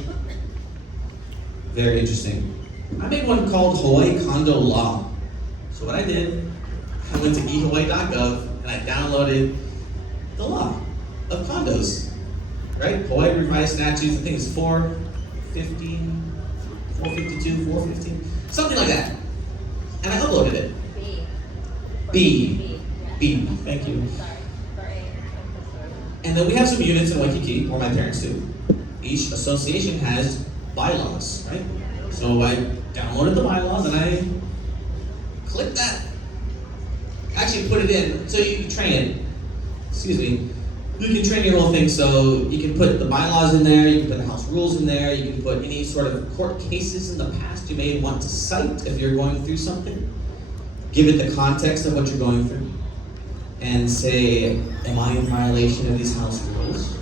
very interesting. I made one called Hawaii Condo Law. So what I did, I went to ehawaii.gov and I downloaded the law of condos, right? Hawaii revised statutes, I think it's 415, 452, 415, something like that. And I uploaded it. B, thank you. And then we have some units in Waikiki, or my parents do. Each association has bylaws, right? So I downloaded the bylaws and I clicked that. Actually put it in, so you can train it. Excuse me. You can train your whole thing, so you can put the bylaws in there, you can put the house rules in there, you can put any sort of court cases in the past you may want to cite if you're going through something. Give it the context of what you're going through. And say, am I in violation of these house rules?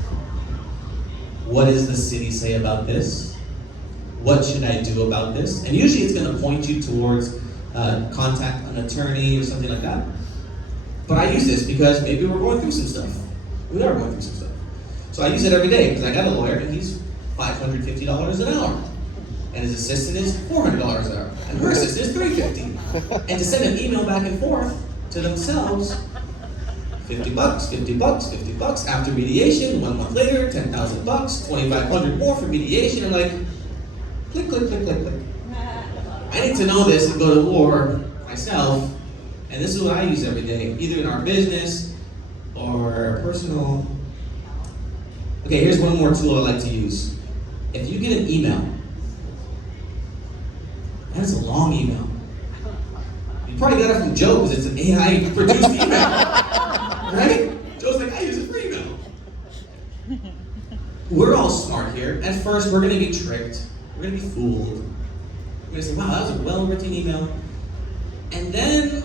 What does the city say about this? What should I do about this? And usually it's going to point you towards contact an attorney or something like that. But I use this because maybe we're going through some stuff. We are going through some stuff. So I use it every day because I got a lawyer and he's $550 an hour. And his assistant is $400 an hour. And her assistant is $350. And to send an email back and forth to themselves, $50, $50, $50. After mediation, 1 month later, $10,000, $2,500 more for mediation. I'm like, click, click, click, click, click. I need to know this and go to war myself, and this is what I use every day, either in our business or personal. Okay, here's one more tool I like to use. If you get an email, and it's a long email, you probably got it from Joe because it's an AI produced email, right? Joe's like, I use it for email. We're all smart here. At first, we're going to be tricked. We're going to be fooled. We're going to say, wow, that was a well-written email. And then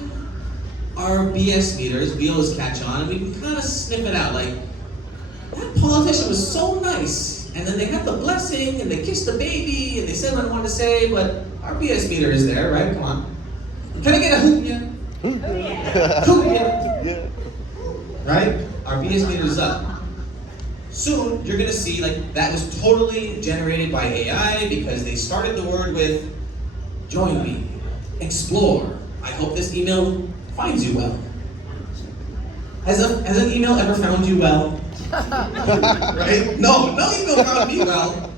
our BS meters, we always catch on, and we can kind of snip it out. Like, that politician was so nice. And then they got the blessing, and they kissed the baby, and they said what I wanted to say, but our BS meter is there, right? Come on. Can I get a hoop yeah? Hoop yeah? Right? Our BS meter is up. Soon, you're going to see like that was totally generated by AI because they started the word with join me, explore. I hope this email finds you well. Has an email ever found you well? Right? No email found me well.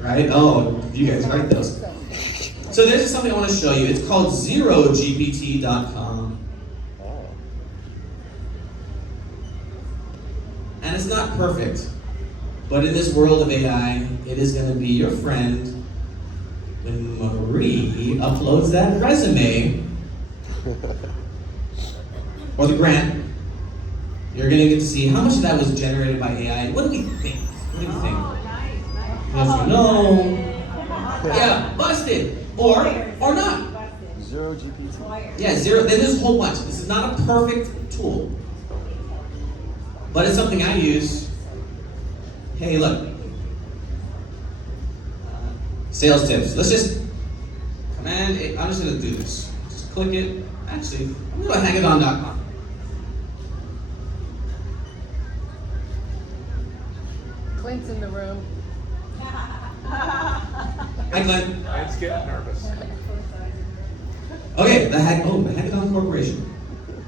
Right? Oh, you guys write those. So there's something I want to show you. It's called zerogpt.com. And it's not perfect, but in this world of AI, it is going to be your friend when Marie uploads that resume or the grant. You're going to get to see how much of that was generated by AI. What do we think? What do you think? Yes or no? Yeah, busted. Or not. Zero GPT. Yeah, zero. Then there's a whole bunch. This is not a perfect tool, but it's something I use. Hey, look. Sales tips. Let's just Command A. I'm just gonna do this. Just click it. Actually, I'm gonna hackathon.com. Clint's in the room. Hi, Glenn. It's getting nervous. Okay, the Hackathon Corporation.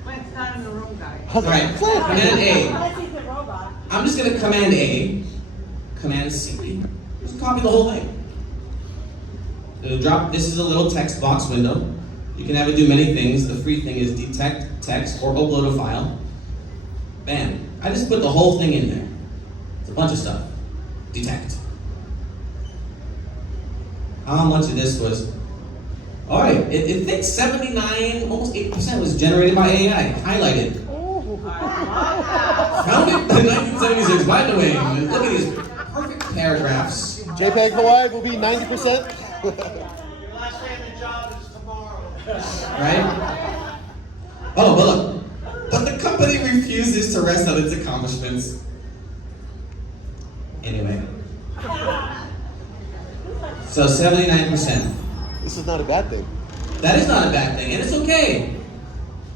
Clint's not in the room, guys. All right, Command A. Unless he's a robot. I'm just gonna Command A, Command C. Just copy the whole thing. It'll drop. This is a little text box window. You can have it do many things. The free thing is detect text or upload a file. Bam. I just put the whole thing in there. It's a bunch of stuff. Detect. How much of this was? All right, it thinks 79, almost 8% was generated by AI. Highlighted. Founded in 1976 by Dwayne. Look at these perfect paragraphs. JPEG Hawaii will be 90%. Your last day in the job is tomorrow. Right? Oh, but look. But the company refuses to rest on its accomplishments. Anyway. So 79%. This is not a bad thing. That is not a bad thing, and it's okay.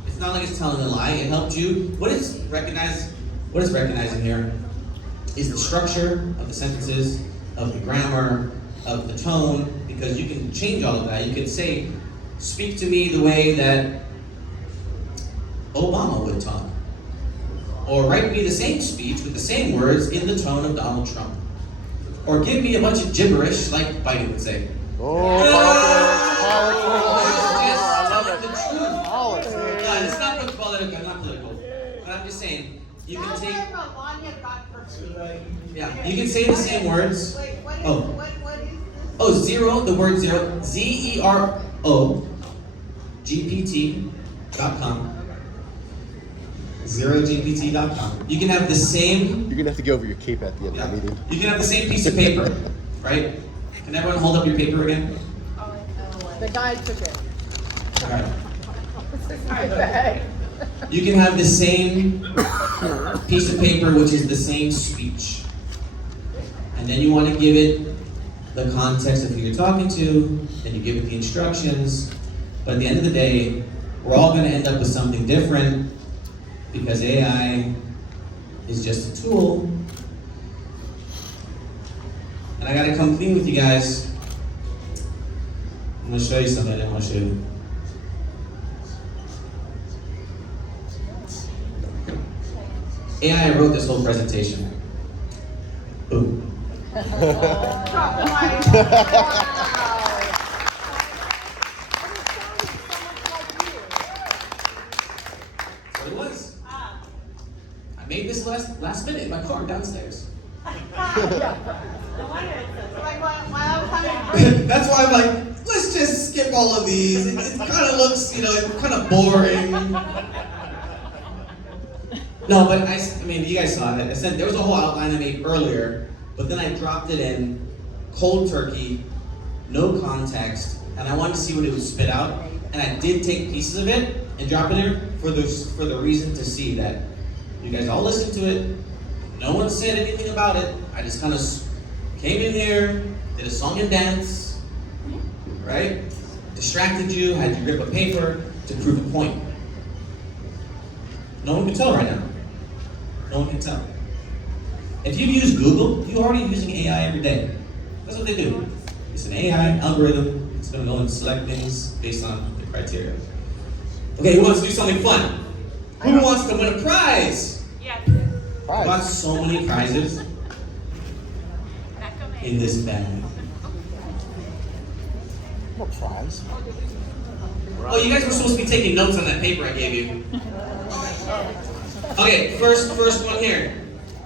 It's not like it's telling a lie. It helped you. What it's recognizing here is the structure of the sentences, of the grammar, of the tone, because you can change all of that. You can say, speak to me the way that Obama would talk. Or write me the same speech with the same words in the tone of Donald Trump. Or give me a bunch of gibberish like Biden would say. Oh, It's just the truth. No, it's not political, not political. But I'm just saying, you can take. Yeah, you can say the same words. Wait, what is, Oh. what is this? Oh, zero, the word zero, ZERO, GPT.com. ZeroGPT.com. You can have the same. You're gonna have to go over your cape at the end of the meeting. You can have the same piece of paper, right? Can everyone hold up your paper again? The guy took it. All right. This is my bag. You can have the same piece of paper, which is the same speech. And then you want to give it the context of who you're talking to, and you give it the instructions. But at the end of the day, we're all going to end up with something different because AI is just a tool. And I got to come clean with you guys. I'm going to show you something I didn't want to show you. AI wrote this whole presentation. Boom. That's what it was. I made this last minute in my car downstairs. That's why I'm like, let's just skip all of these. It kind of looks, it's kind of boring. No, but I mean, you guys saw it. I said there was a whole outline I made earlier, but then I dropped it in cold turkey, no context, and I wanted to see what it would spit out. And I did take pieces of it and drop it in there for the reason to see that you guys all listened to it. No one said anything about it. I just kind of came in here, did a song and dance, right? Distracted you, had you rip a paper to prove a point. No one can tell right now. No one can tell. If you've used Google, you're already using AI every day. That's what they do. It's an AI algorithm. It's going to go and select things based on the criteria. Okay, who wants to do something fun? Who wants to win a prize? Yes. I got so many prizes in this bag. No prize. Oh, you guys were supposed to be taking notes on that paper I gave you. Okay, first one here.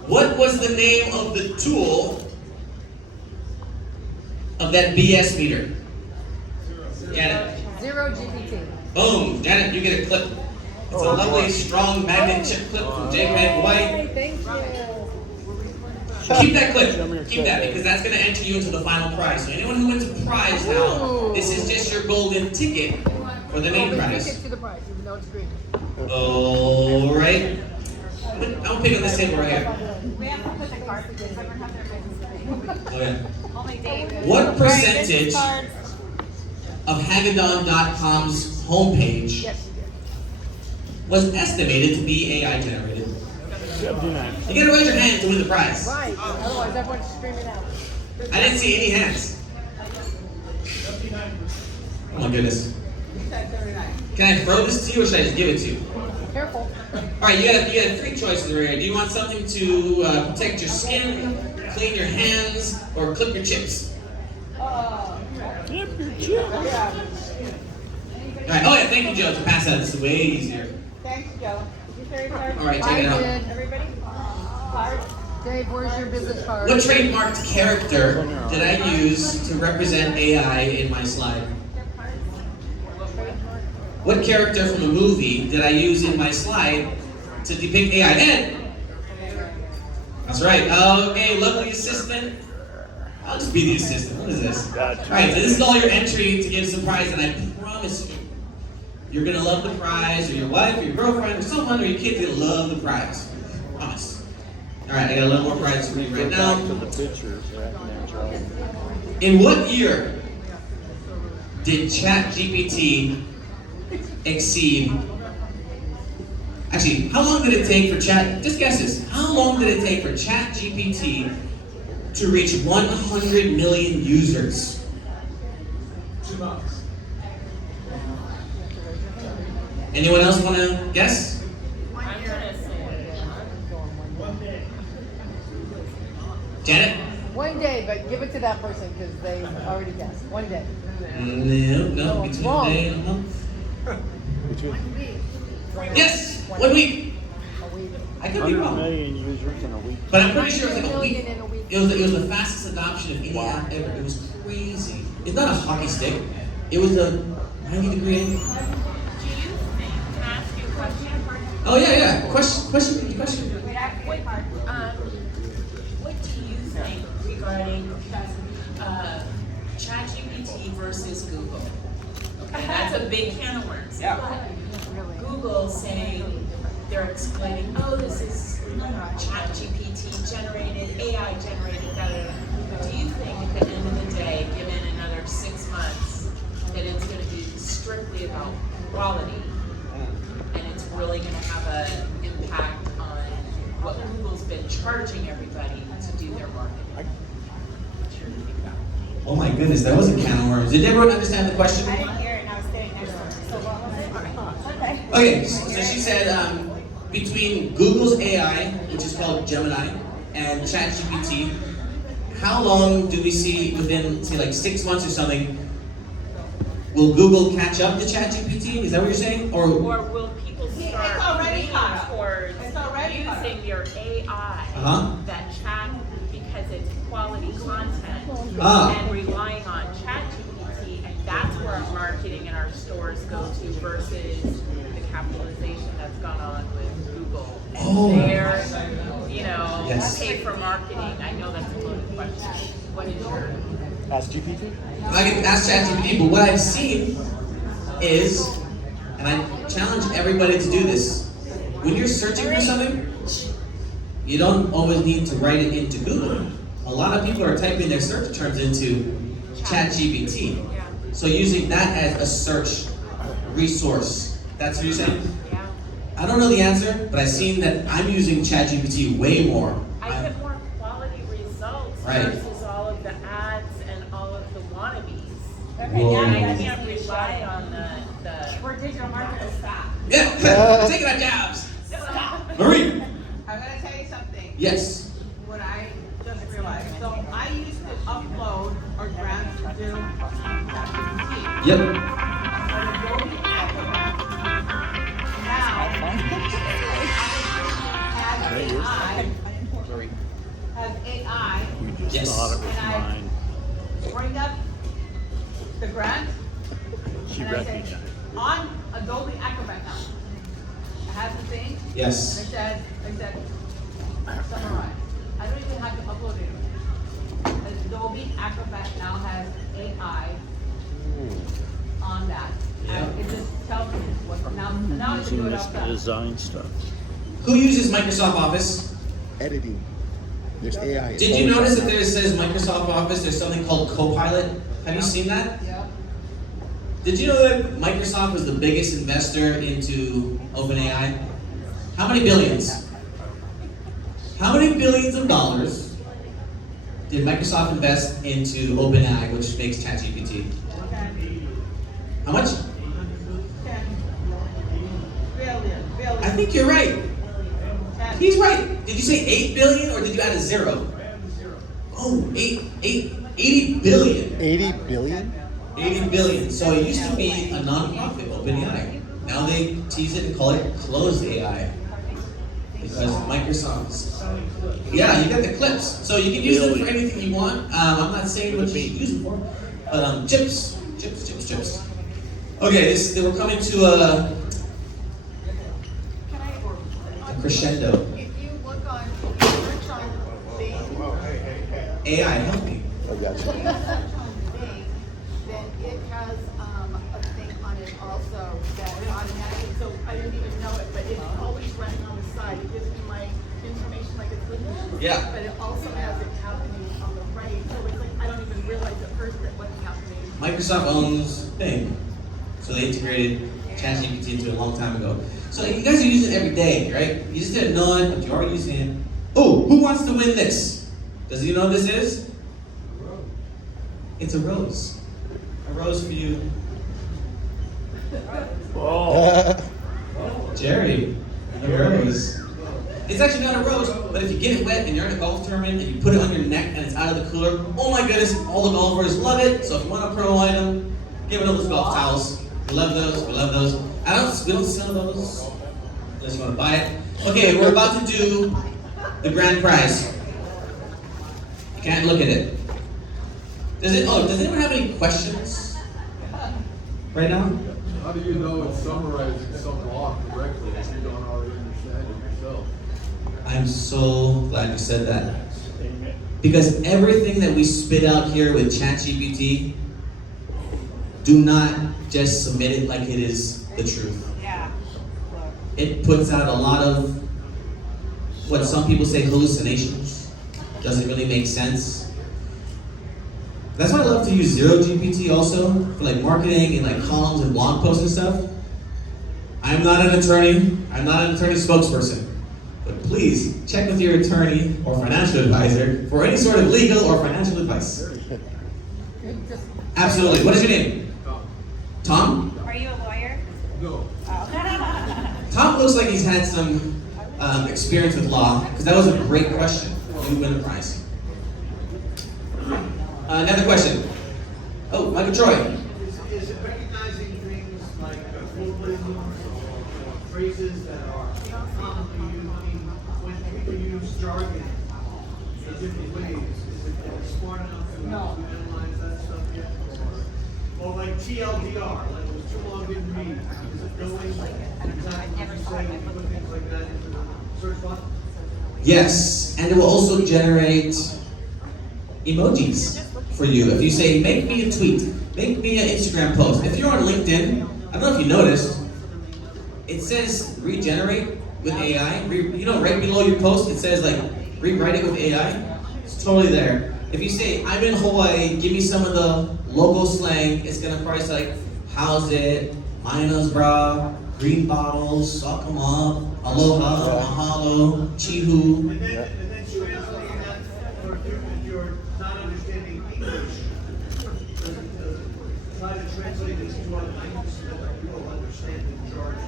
What was the name of the tool of that BS meter? Janet. Zero GPT. Boom, Janet, you get a clip. It's a lovely, strong magnet chip clip from JPEG White. Thank you. Keep that clip. Keep that because that's going to enter you into the final prize. So anyone who wins a prize now, this is just your golden ticket for the main Well, prize. we to the prize, even though it's green. All right. I'm gonna pick on this table right here. We have to put the cards, does everyone have their business card? Oh yeah. Only David. What percentage Business cards. of Hagedon.com's homepage was estimated to be AI generated? 79. You gotta raise your hand to win the prize. Right, otherwise everyone's screaming out. I didn't see any hands. Oh my goodness. Can I throw this to you or should I just give it to you? Careful. Alright, you got three choices right here. Do you want something to protect your skin, clean your hands, or clip your chips? Alright, oh yeah, thank you, Joe, to pass that. This is way easier. Thanks, Joe. Is your third card? Alright, check it out. Everybody? Card. Dave, where's your business card? What trademarked character did I use to represent AI in my slide? What character from a movie did I use in my slide to depict AI? Ed! That's right. Okay, lovely assistant. I'll just be the assistant. What is this? Alright, so this is all your entry to give some prize, and I promise you, you're gonna love the prize, or your wife, or your girlfriend, or someone, or your kid's gonna love the prize. Promise. Alright, I got a little more prize for you right now. To the pictures, right now, Charlie. In what year did ChatGPT exceed? Actually, how long did it take for just guess this, how long did it take for ChatGPT to reach 100 million users? 2 months. Anyone else want to guess? I'm gonna say. 1 day. Janet? 1 day, but give it to that person because they already guessed. 1 day. No, it's between wrong. a day and a month. Between Yes, 1 week. A week. I could be 100 wrong, million users in a week. but I'm pretty sure it was like a 100 week. million in a week. It was the fastest adoption of any app ever. It was crazy. It's not a hockey stick. It was a 90-degree angle. Do you think, can I ask you a question? Oh yeah. Question. Wait, I have one part. What do you think regarding ChatGPT versus Google? Okay, that's a big can of worms. Yeah. But Google saying they're explaining, oh, this is ChatGPT generated, AI generated, da, da, da. Do you think at the end of the day, given another 6 months, that it's going to be strictly about quality, and it's really going to have an impact on what Google's been charging everybody to do their marketing? Oh my goodness, that was a can of worms. Did everyone understand the question? I didn't hear it and I was sitting next to her. So what was it? Okay. Okay, so she said between Google's AI, which is called Gemini, and ChatGPT, how long do we see within, say, like 6 months or something, will Google catch up to ChatGPT? Is that what you're saying? Or will people It's start already leaning caught up. towards It's already caught up. using your AI that chat because it's quality content and relying on ChatGPT, and that's where our marketing and our stores go to versus the capitalization that's gone on with Google and their, pay for marketing. I know that's a loaded question. What is your Ask GPT? I can ask ChatGPT, but what I've seen is, and I challenge everybody to do this, when you're searching for something, you don't always need to write it into Google. A lot of people are typing their search terms into ChatGPT. So using that as a search resource. That's what you're saying? Yeah. I don't know the answer, but I've seen that I'm using ChatGPT way more. I get more quality results versus all of the ads and all of the wannabes. Okay, Whoa. now And I I just can't need to rely show. on the We're digital marketers, stop. Yeah, taking our jobs. Marie. I'm gonna tell you something. Yes. What I just realized. So I used to upload or grant to do ChatGPT. Yep. But Adobe Acrobat now has AI, You just Yes. thought it was And I- mine. bring up the grant She and I say, recognized. on Adobe Acrobat now. I have the thing. Yes. It said, summarize. I don't even have to upload it. Adobe Acrobat now has AI on that. And it just tells me what, now I can do it outside. Design stuff. Who uses Microsoft Office? Editing. There's AI. Did you notice that there says Microsoft Office, there's something called Copilot? Have you seen that? Yeah. Did you know that Microsoft was the biggest investor into OpenAI? How many billions? How many billions of dollars did Microsoft invest into OpenAI, which makes ChatGPT? How much? Billion. I think you're right. He's right. Did you say 8 billion or did you add a zero? Oh, 80 billion. 80 billion? 80 billion. So it used to be a non-profit, OpenAI. Now they tease it and call it closed AI. Because Microsoft's. Yeah, you got the clips. So you can use them for anything you want. I'm not saying what you should use them for. But chips. Okay, we're coming to a crescendo. If you look on, search on Bing, AI, help me. I got if you you. search on Bing, then it has a thing on it also that automatically, so I didn't even know it, but it's always running on the side. It gives me my information like it's listening. Yeah. But it also has it happening on the right, so it's like, I don't even realize at first that what's happening. Microsoft owns Bing. So they integrated ChatGPT into it a long time ago. So you guys are using it every day, right? You just didn't know it, but you are using it. Oh, who wants to win this? Does he know what this is? It's a rose. A rose for you. Jerry, a rose. It's actually not a rose, but if you get it wet and you're in a golf tournament and you put it on your neck and it's out of the cooler, oh my goodness, all the golfers love it. So if you want a pro item, give it all those golf towels. We love those, we love those. We don't sell those unless you want to buy it. Okay, we're about to do the grand prize. You can't look at it. Does anyone have any questions right now? How do you know it's summarizing some law correctly if you don't already understand it yourself? I'm so glad you said that. Because everything that we spit out here with ChatGPT, do not just submit it like it is the truth. Yeah. It puts out a lot of what some people say hallucinations. Doesn't really make sense. That's why I love to use Zero GPT also for like marketing and like columns and blog posts and stuff. I'm not an attorney. I'm not an attorney spokesperson. But please check with your attorney or financial advisor for any sort of legal or financial advice. Absolutely. What is your name? Tom? Are you a lawyer? No. Tom looks like he's had some experience with law, because that was a great question. You win the prize. Another question. Oh, Michael Troy. Is it recognizing things like formalisms or phrases that are commonly used? I mean, when people use jargon in different ways, is it smart enough to analyze that stuff yet? Or like TLDR, like it was too long, didn't read. Is it knowing exactly what you say when you put things like that into the search button? Yes, and it will also generate emojis for you. If you say, make me a tweet, make me an Instagram post. If you're on LinkedIn, I don't know if you noticed, it says regenerate with AI. You know, right below your post, it says like, rewrite it with AI. It's totally there. If you say, I'm in Hawaii, give me some of the local slang, it's gonna probably say like, how's it, Minas bra, green bottles, suck 'em up, aloha, mahalo, chihu. And then translating that, or if you're not understanding English, does it try to translate this to other languages so that people understand the jargon?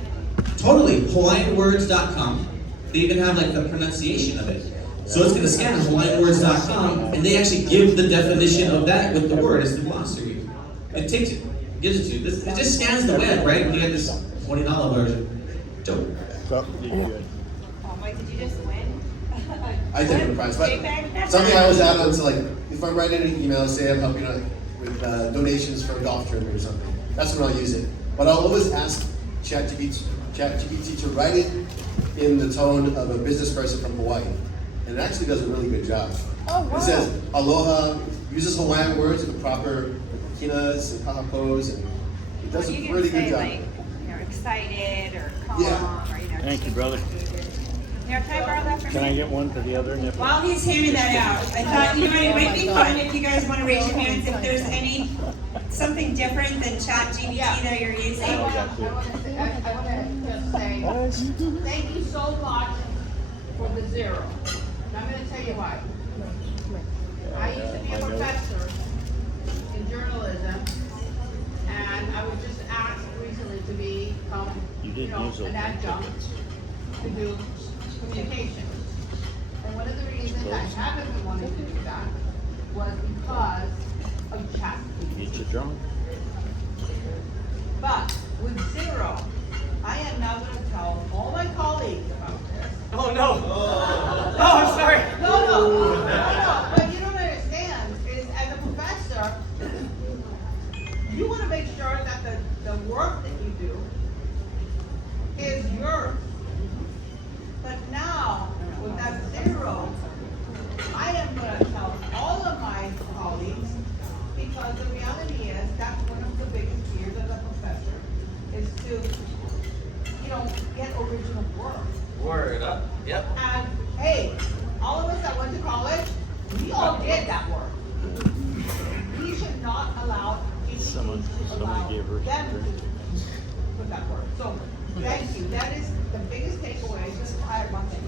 Totally, HawaiianWords.com. They even have like the pronunciation of it. So it's gonna scan HawaiianWords.com, and they actually give the definition of that with the word as the glossary. It takes it, gives it to you. It just scans the web, right? You get this $20 version. Joke. Mike, did you just win? I did win a prize, but That's something I always add on to, like, if I'm writing an email, say I'm helping out with donations for a golf tournament or something, that's when I'll use it. But I'll always ask ChatGPT to write it in the tone of a business person from Hawaii. And it actually does a really good job. Oh, wow. It says, aloha, uses Hawaiian words with proper kinas and kahakos, and It does a You can pretty good say, job. like, excited or calm Yeah. or, Thank you, brother. Here, can I borrow that from Can I you? get one for the other nipple? While he's handing that out, I thought, you know what, it might be fun if you guys wanna raise your hands if there's something different than ChatGPT that you're using. I wanna just say, thank you so much for the zero. And I'm gonna tell you why. I used to be a professor in journalism, and I was just asked recently to become, You did use an adjunct to do communication. And one of the reasons I haven't been wanting to do that was because of ChatGPT. Eat your drum. But with zero, I am now going to tell all my colleagues about this. Oh no! Oh, I'm sorry. No. What you don't understand is, as a professor, you want to make sure that the work that you do is yours. But now, with that zero, I am going to tell all of my colleagues, because the reality is that's one of the biggest fears of a professor is to, get original work. Word up. Yep. And hey, all of us that went to college, we all did that work. We should not allow teachers to allow gave her them to put that work. So, thank you. That is the biggest takeaway. Just I have one thing.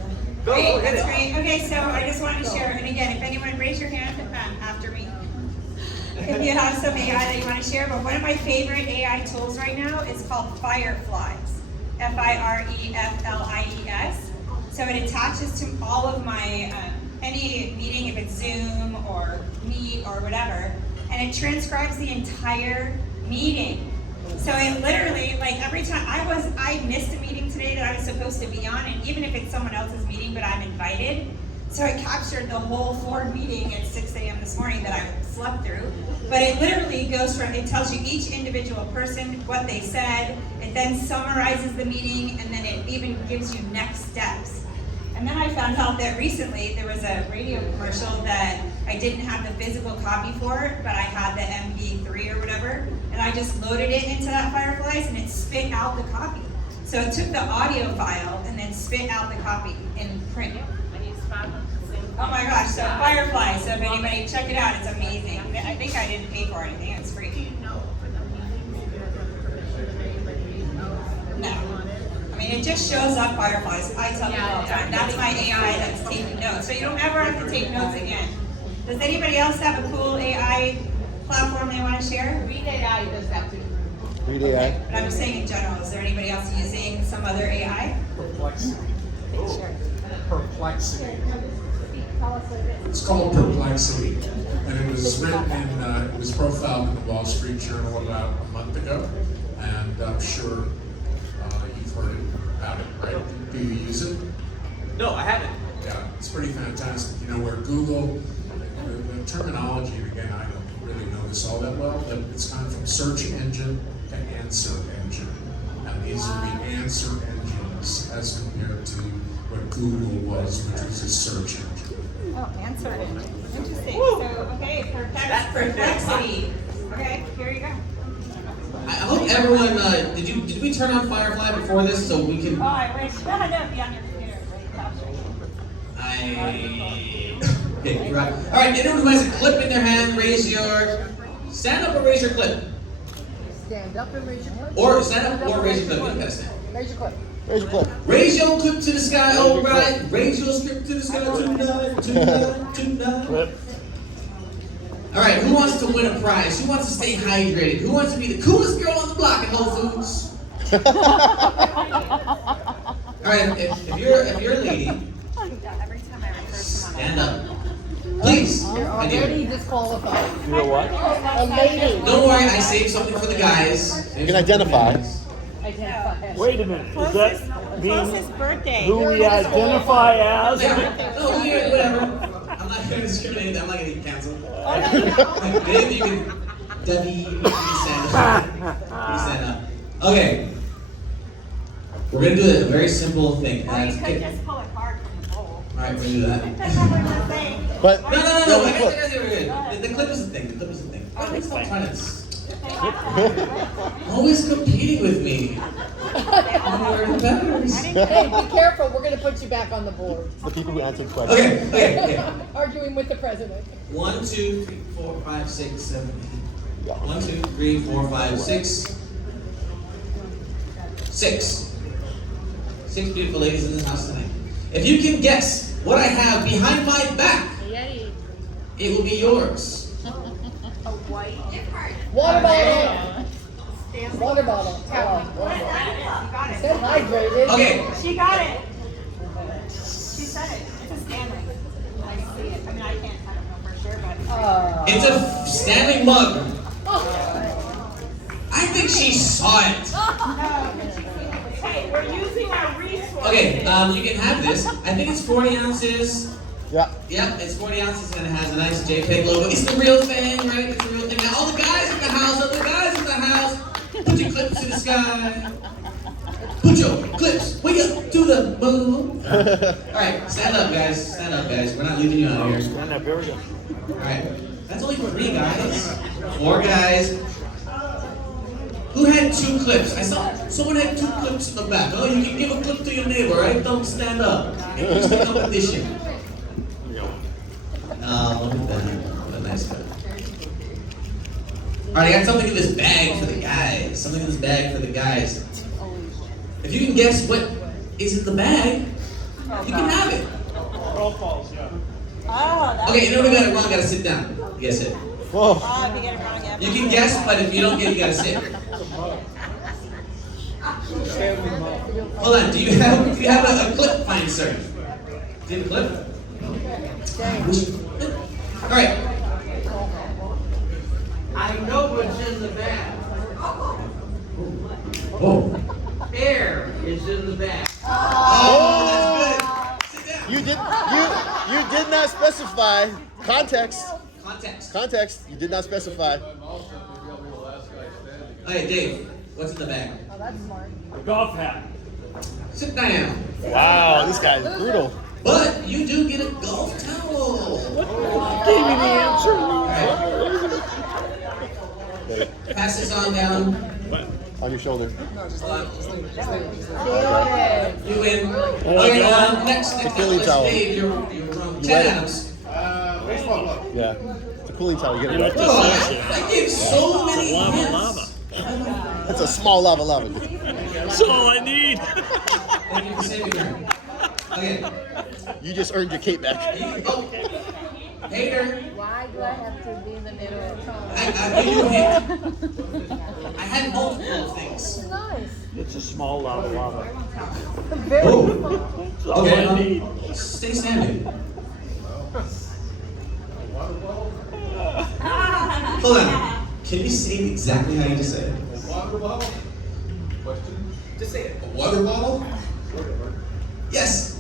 Great, that's great. Okay, so I just wanted to share, and again, if anyone raise your hand after me, if you have some AI that you want to share, but one of my favorite AI tools right now is called Fireflies. Fireflies. So it attaches to all of my, any meeting, if it's Zoom or Meet or whatever, and it transcribes the entire meeting. So it literally, like every time, I missed a meeting today that I was supposed to be on, and even if it's someone else's meeting, but I'm invited, so I captured the whole Ford meeting at 6 a.m. this morning that I slept through. But it literally goes from, it tells you each individual person, what they said, it then summarizes the meeting, and then it even gives you next steps. And then I found out that recently there was a radio commercial that I didn't have the physical copy for, but I had the MP3 or whatever, and I just loaded it into that Fireflies and it spit out the copy. So it took the audio file and then spit out the copy in print. Oh my gosh, so Firefly, so if anybody, check it out, it's amazing. I think I didn't pay for it, I think it's free. No. I mean, it just shows up Fireflies. I tell people all the time, that's my AI that's taking notes. So you don't ever have to take notes again. Does anybody else have a cool AI platform they want to share? Read AI does that too. Read AI. But I'm just saying in general, is there anybody else using some other AI? Perplexity. Perplexity. Tell us what it is. It's called Perplexity, and it was written in, it was profiled in the Wall Street Journal about a month ago, and I'm sure you've heard about it, right? Do you use it? No, I haven't. Yeah, it's pretty fantastic. You know, where Google, the terminology, and again, I don't really know this all that well, but it's gone from search engine to answer engine. And these are the answer engines as compared to what Google was, which was a search engine. Oh, answer it. Interesting. So, okay, perplexity. Okay, here you go. I hope everyone, did we turn on Firefly before this so we can? Oh, I wish. No, be on your computer. Okay, you're right. All right, anyone who has a clip in their hand, stand up or raise your clip. Stand up and raise your clip. Or stand up or raise your clip. You gotta stand. Raise your clip. Raise your clip. Raise your clip to the sky, all right. Raise your clip to the sky tonight. Clip. All right, who wants to win a prize? Who wants to stay hydrated? Who wants to be the coolest girl on the block at Whole Foods? All right, if you're a lady, Every time I refer someone stand up. Please, You're my dear. already disqualified. You know what? A lady. Don't worry, I saved something for the guys. You can identify. Wait a minute. Does that mean Closest birthday. who we identify as? No, whatever. I'm not going to discriminate. I'm not going to get canceled. Maybe you can, Debbie, you can stand up. You can stand up. Okay. We're going to do a very simple thing. Or you could just pull a card from the bowl. All right, we're going to do that. That's not what I'm saying. But No. I guess we're good. The clip is the thing. The clip is the thing. Stop trying to. Always competing with me. We're the betters. Hey, be careful, we're gonna put you back on the board. The people who answered questions. Okay. Arguing with the president. 1, 2, 3, 4, 5, 6, 7, 8. 1, 2, 3, 4, 5, 6. 6. 6 beautiful ladies in this house tonight. If you can guess what I have behind my back, it will be yours. Water bottle. Water bottle. Stay hydrated. Okay. She got it. She said it. It's a Stanley. I see it. I mean, I don't know for sure, but. It's a Stanley mug. I think she saw it. Hey, we're using our resources. Okay, you can have this. I think it's 40 ounces. Yeah. Yeah, it's 40 ounces and it has a nice JPEG logo. It's the real thing, right? It's the real thing. Now, all the guys in the house, put your clips to the sky. Put your clips way up to the moon. All right, stand up, guys. Stand up, guys. We're not leaving you out here. Stand up, here we go. All right, that's only 3 guys. 4 guys. Who had 2 clips? I saw someone had 2 clips in the back. Oh, you can give a clip to your neighbor, right? Don't stand up. Interesting competition. Look at that. What a nice guy. All right, I got something in this bag for the guys. If you can guess what is in the bag, you can have it. Golf balls, yeah. Okay, you know we got it wrong. Gotta sit down. Guess it. Whoa. If you get it wrong, yeah. You can guess, but if you don't get it, you gotta sit. Hold on. Do you have a clip, fine sir? Do you have a clip? All right. I know what's in the bag. Oh. Air is in the bag. Oh, that's good. Sit down. You did not specify context. Context. You did not specify. Hey, Dave. What's in the bag? Oh, that's smart. Golf hat. Sit down. Wow, this guy is brutal. But you do get a golf towel. Gave me the answer. Pass this on down. On your shoulder. You win. Okay, next cooling is towel. Dave. You're wrong. 10 Adams. Yeah. It's a cooling towel. You get it right Oh, I gave so many hints. It's a small lava. That's all I need. Thank you for saving her. Okay. You just earned your cape back. Hater. Why do I have to be in the middle of the I gave you a hint. I had multiple things. Nice. It's a small lava. Very Oh. That's all I Okay. need. Stay standing. Hold on. Can you say it exactly how you just said it? Water bottle? Question? Just say it. A water bottle? Yes.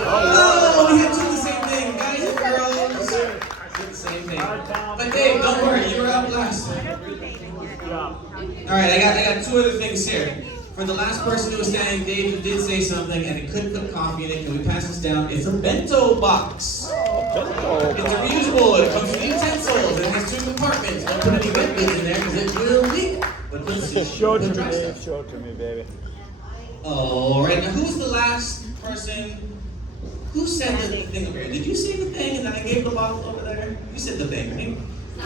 Oh, we had 2 of the same thing. Guys and girls. Did the same thing. But Dave, don't worry, you were up last. All right, I got 2 other things here. For the last person who was saying, Dave, you did say something and it couldn't put coffee in it. Can we pass this down? It's a bento box. It's a reusable. It comes with utensils. It has 2 compartments. Don't put any wet goods in there because it will leak. But let's just Show it to me, dry Dave. stuff. Show it to me, baby. All right, now who's the last person? Who said the thing over here? Did you say the thing and then I gave the bottle over there? You said the thing, right?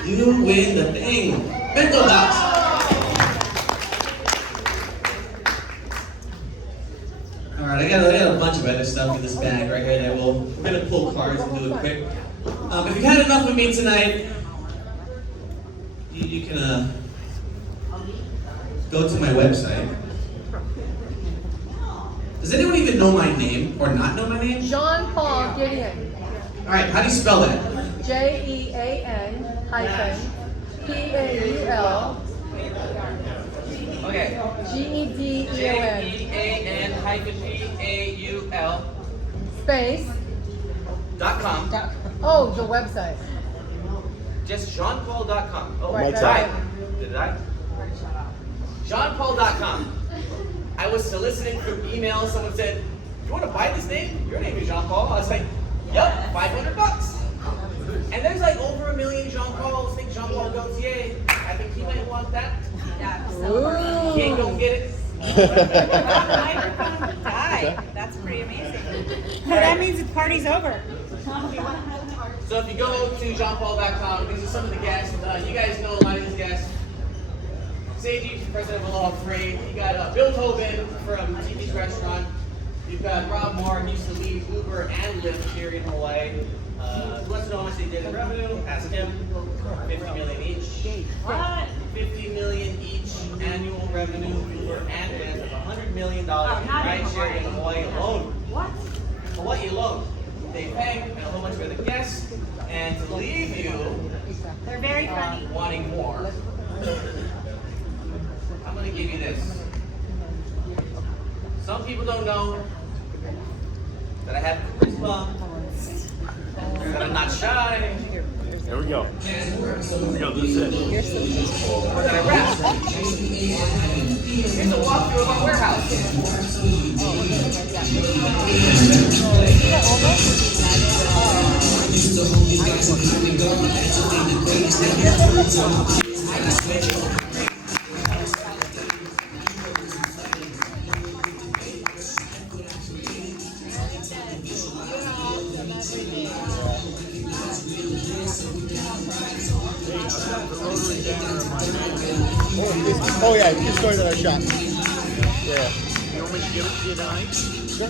You win the thing. Bento box. All right, I got a bunch of other stuff in this bag right here. We're gonna pull cards and do it quick. If you had enough with me tonight, you can go to my website. Does anyone even know my name or not know my name? Jean-Paul Gedeon. All right, how do you spell that? JEAN-PAUL Okay. GEDEON JEAN-PAUL.com. space. Oh, the website. Just JeanPaul.com. Oh, Right, right. Did I? JeanPaul.com. I was soliciting through email. Someone said, "You want to buy this name? Your name is Jean Paul." I was like, "Yup, $500." And there's like over 1 million Jean-Pauls. Think Jean-Paul Gaultier. I think he might want that. Yeah, He ain't gonna get it. Microphone died. That's pretty amazing. That means the party's over. So if you go to jeanpaul.com, these are some of the guests. You guys know a lot of these guests. Seiji, president of Aloha Freight. You got Bill Tobin from TV's Restaurant. You've got Rob Moore, he used to lead Uber and Lyft here in Hawaii. Who wants to know how much they did in revenue? Ask him. 50 million each. What? 50 million each annual revenue. Uber and Lyft. $100 million in rideshare in Hawaii alone. What? Hawaii alone. They pay and a whole bunch of other guests. And to leave you, They're very funny. wanting more, I'm going to give you this. Some people don't know that I have charisma, that I'm not shy. There we go. Here we go, this is it. We're going to rap. Here's a walkthrough of our warehouse. Oh yeah, you started our shop. Yeah. You want me to give it to you tonight? Sure.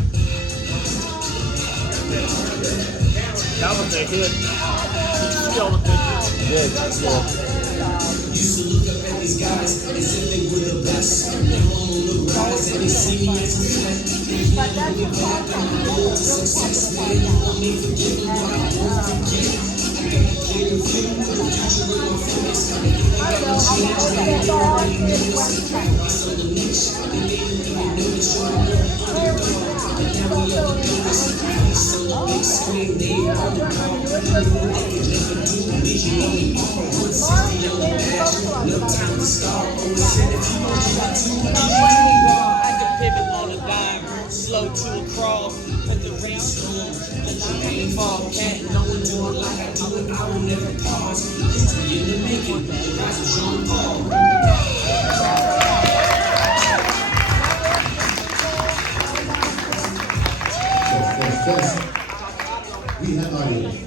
That was a hit. Did you see all the pictures? Yeah. Used to look up at these guys as if they were the best. Now I'm on the rise and they see me as a threat. They can't look back on the road to success, man. You want me to forget me, but I won't forget. I got a clear view of the future with my focus. I got a chance, man. I already know this. It's on the niche. They didn't even notice you're a girl. And now we all know this. Face on the big screen, they are the power. They never do vision on the arm. 160 on the dash. No time to start. Always said if you want to I can pivot on a dime, slow to a crawl, at the ramp school, let your pain fall. can't no one do it like I do it. I will never pause. History in the making. Rise of Jean-Paul. We have audience.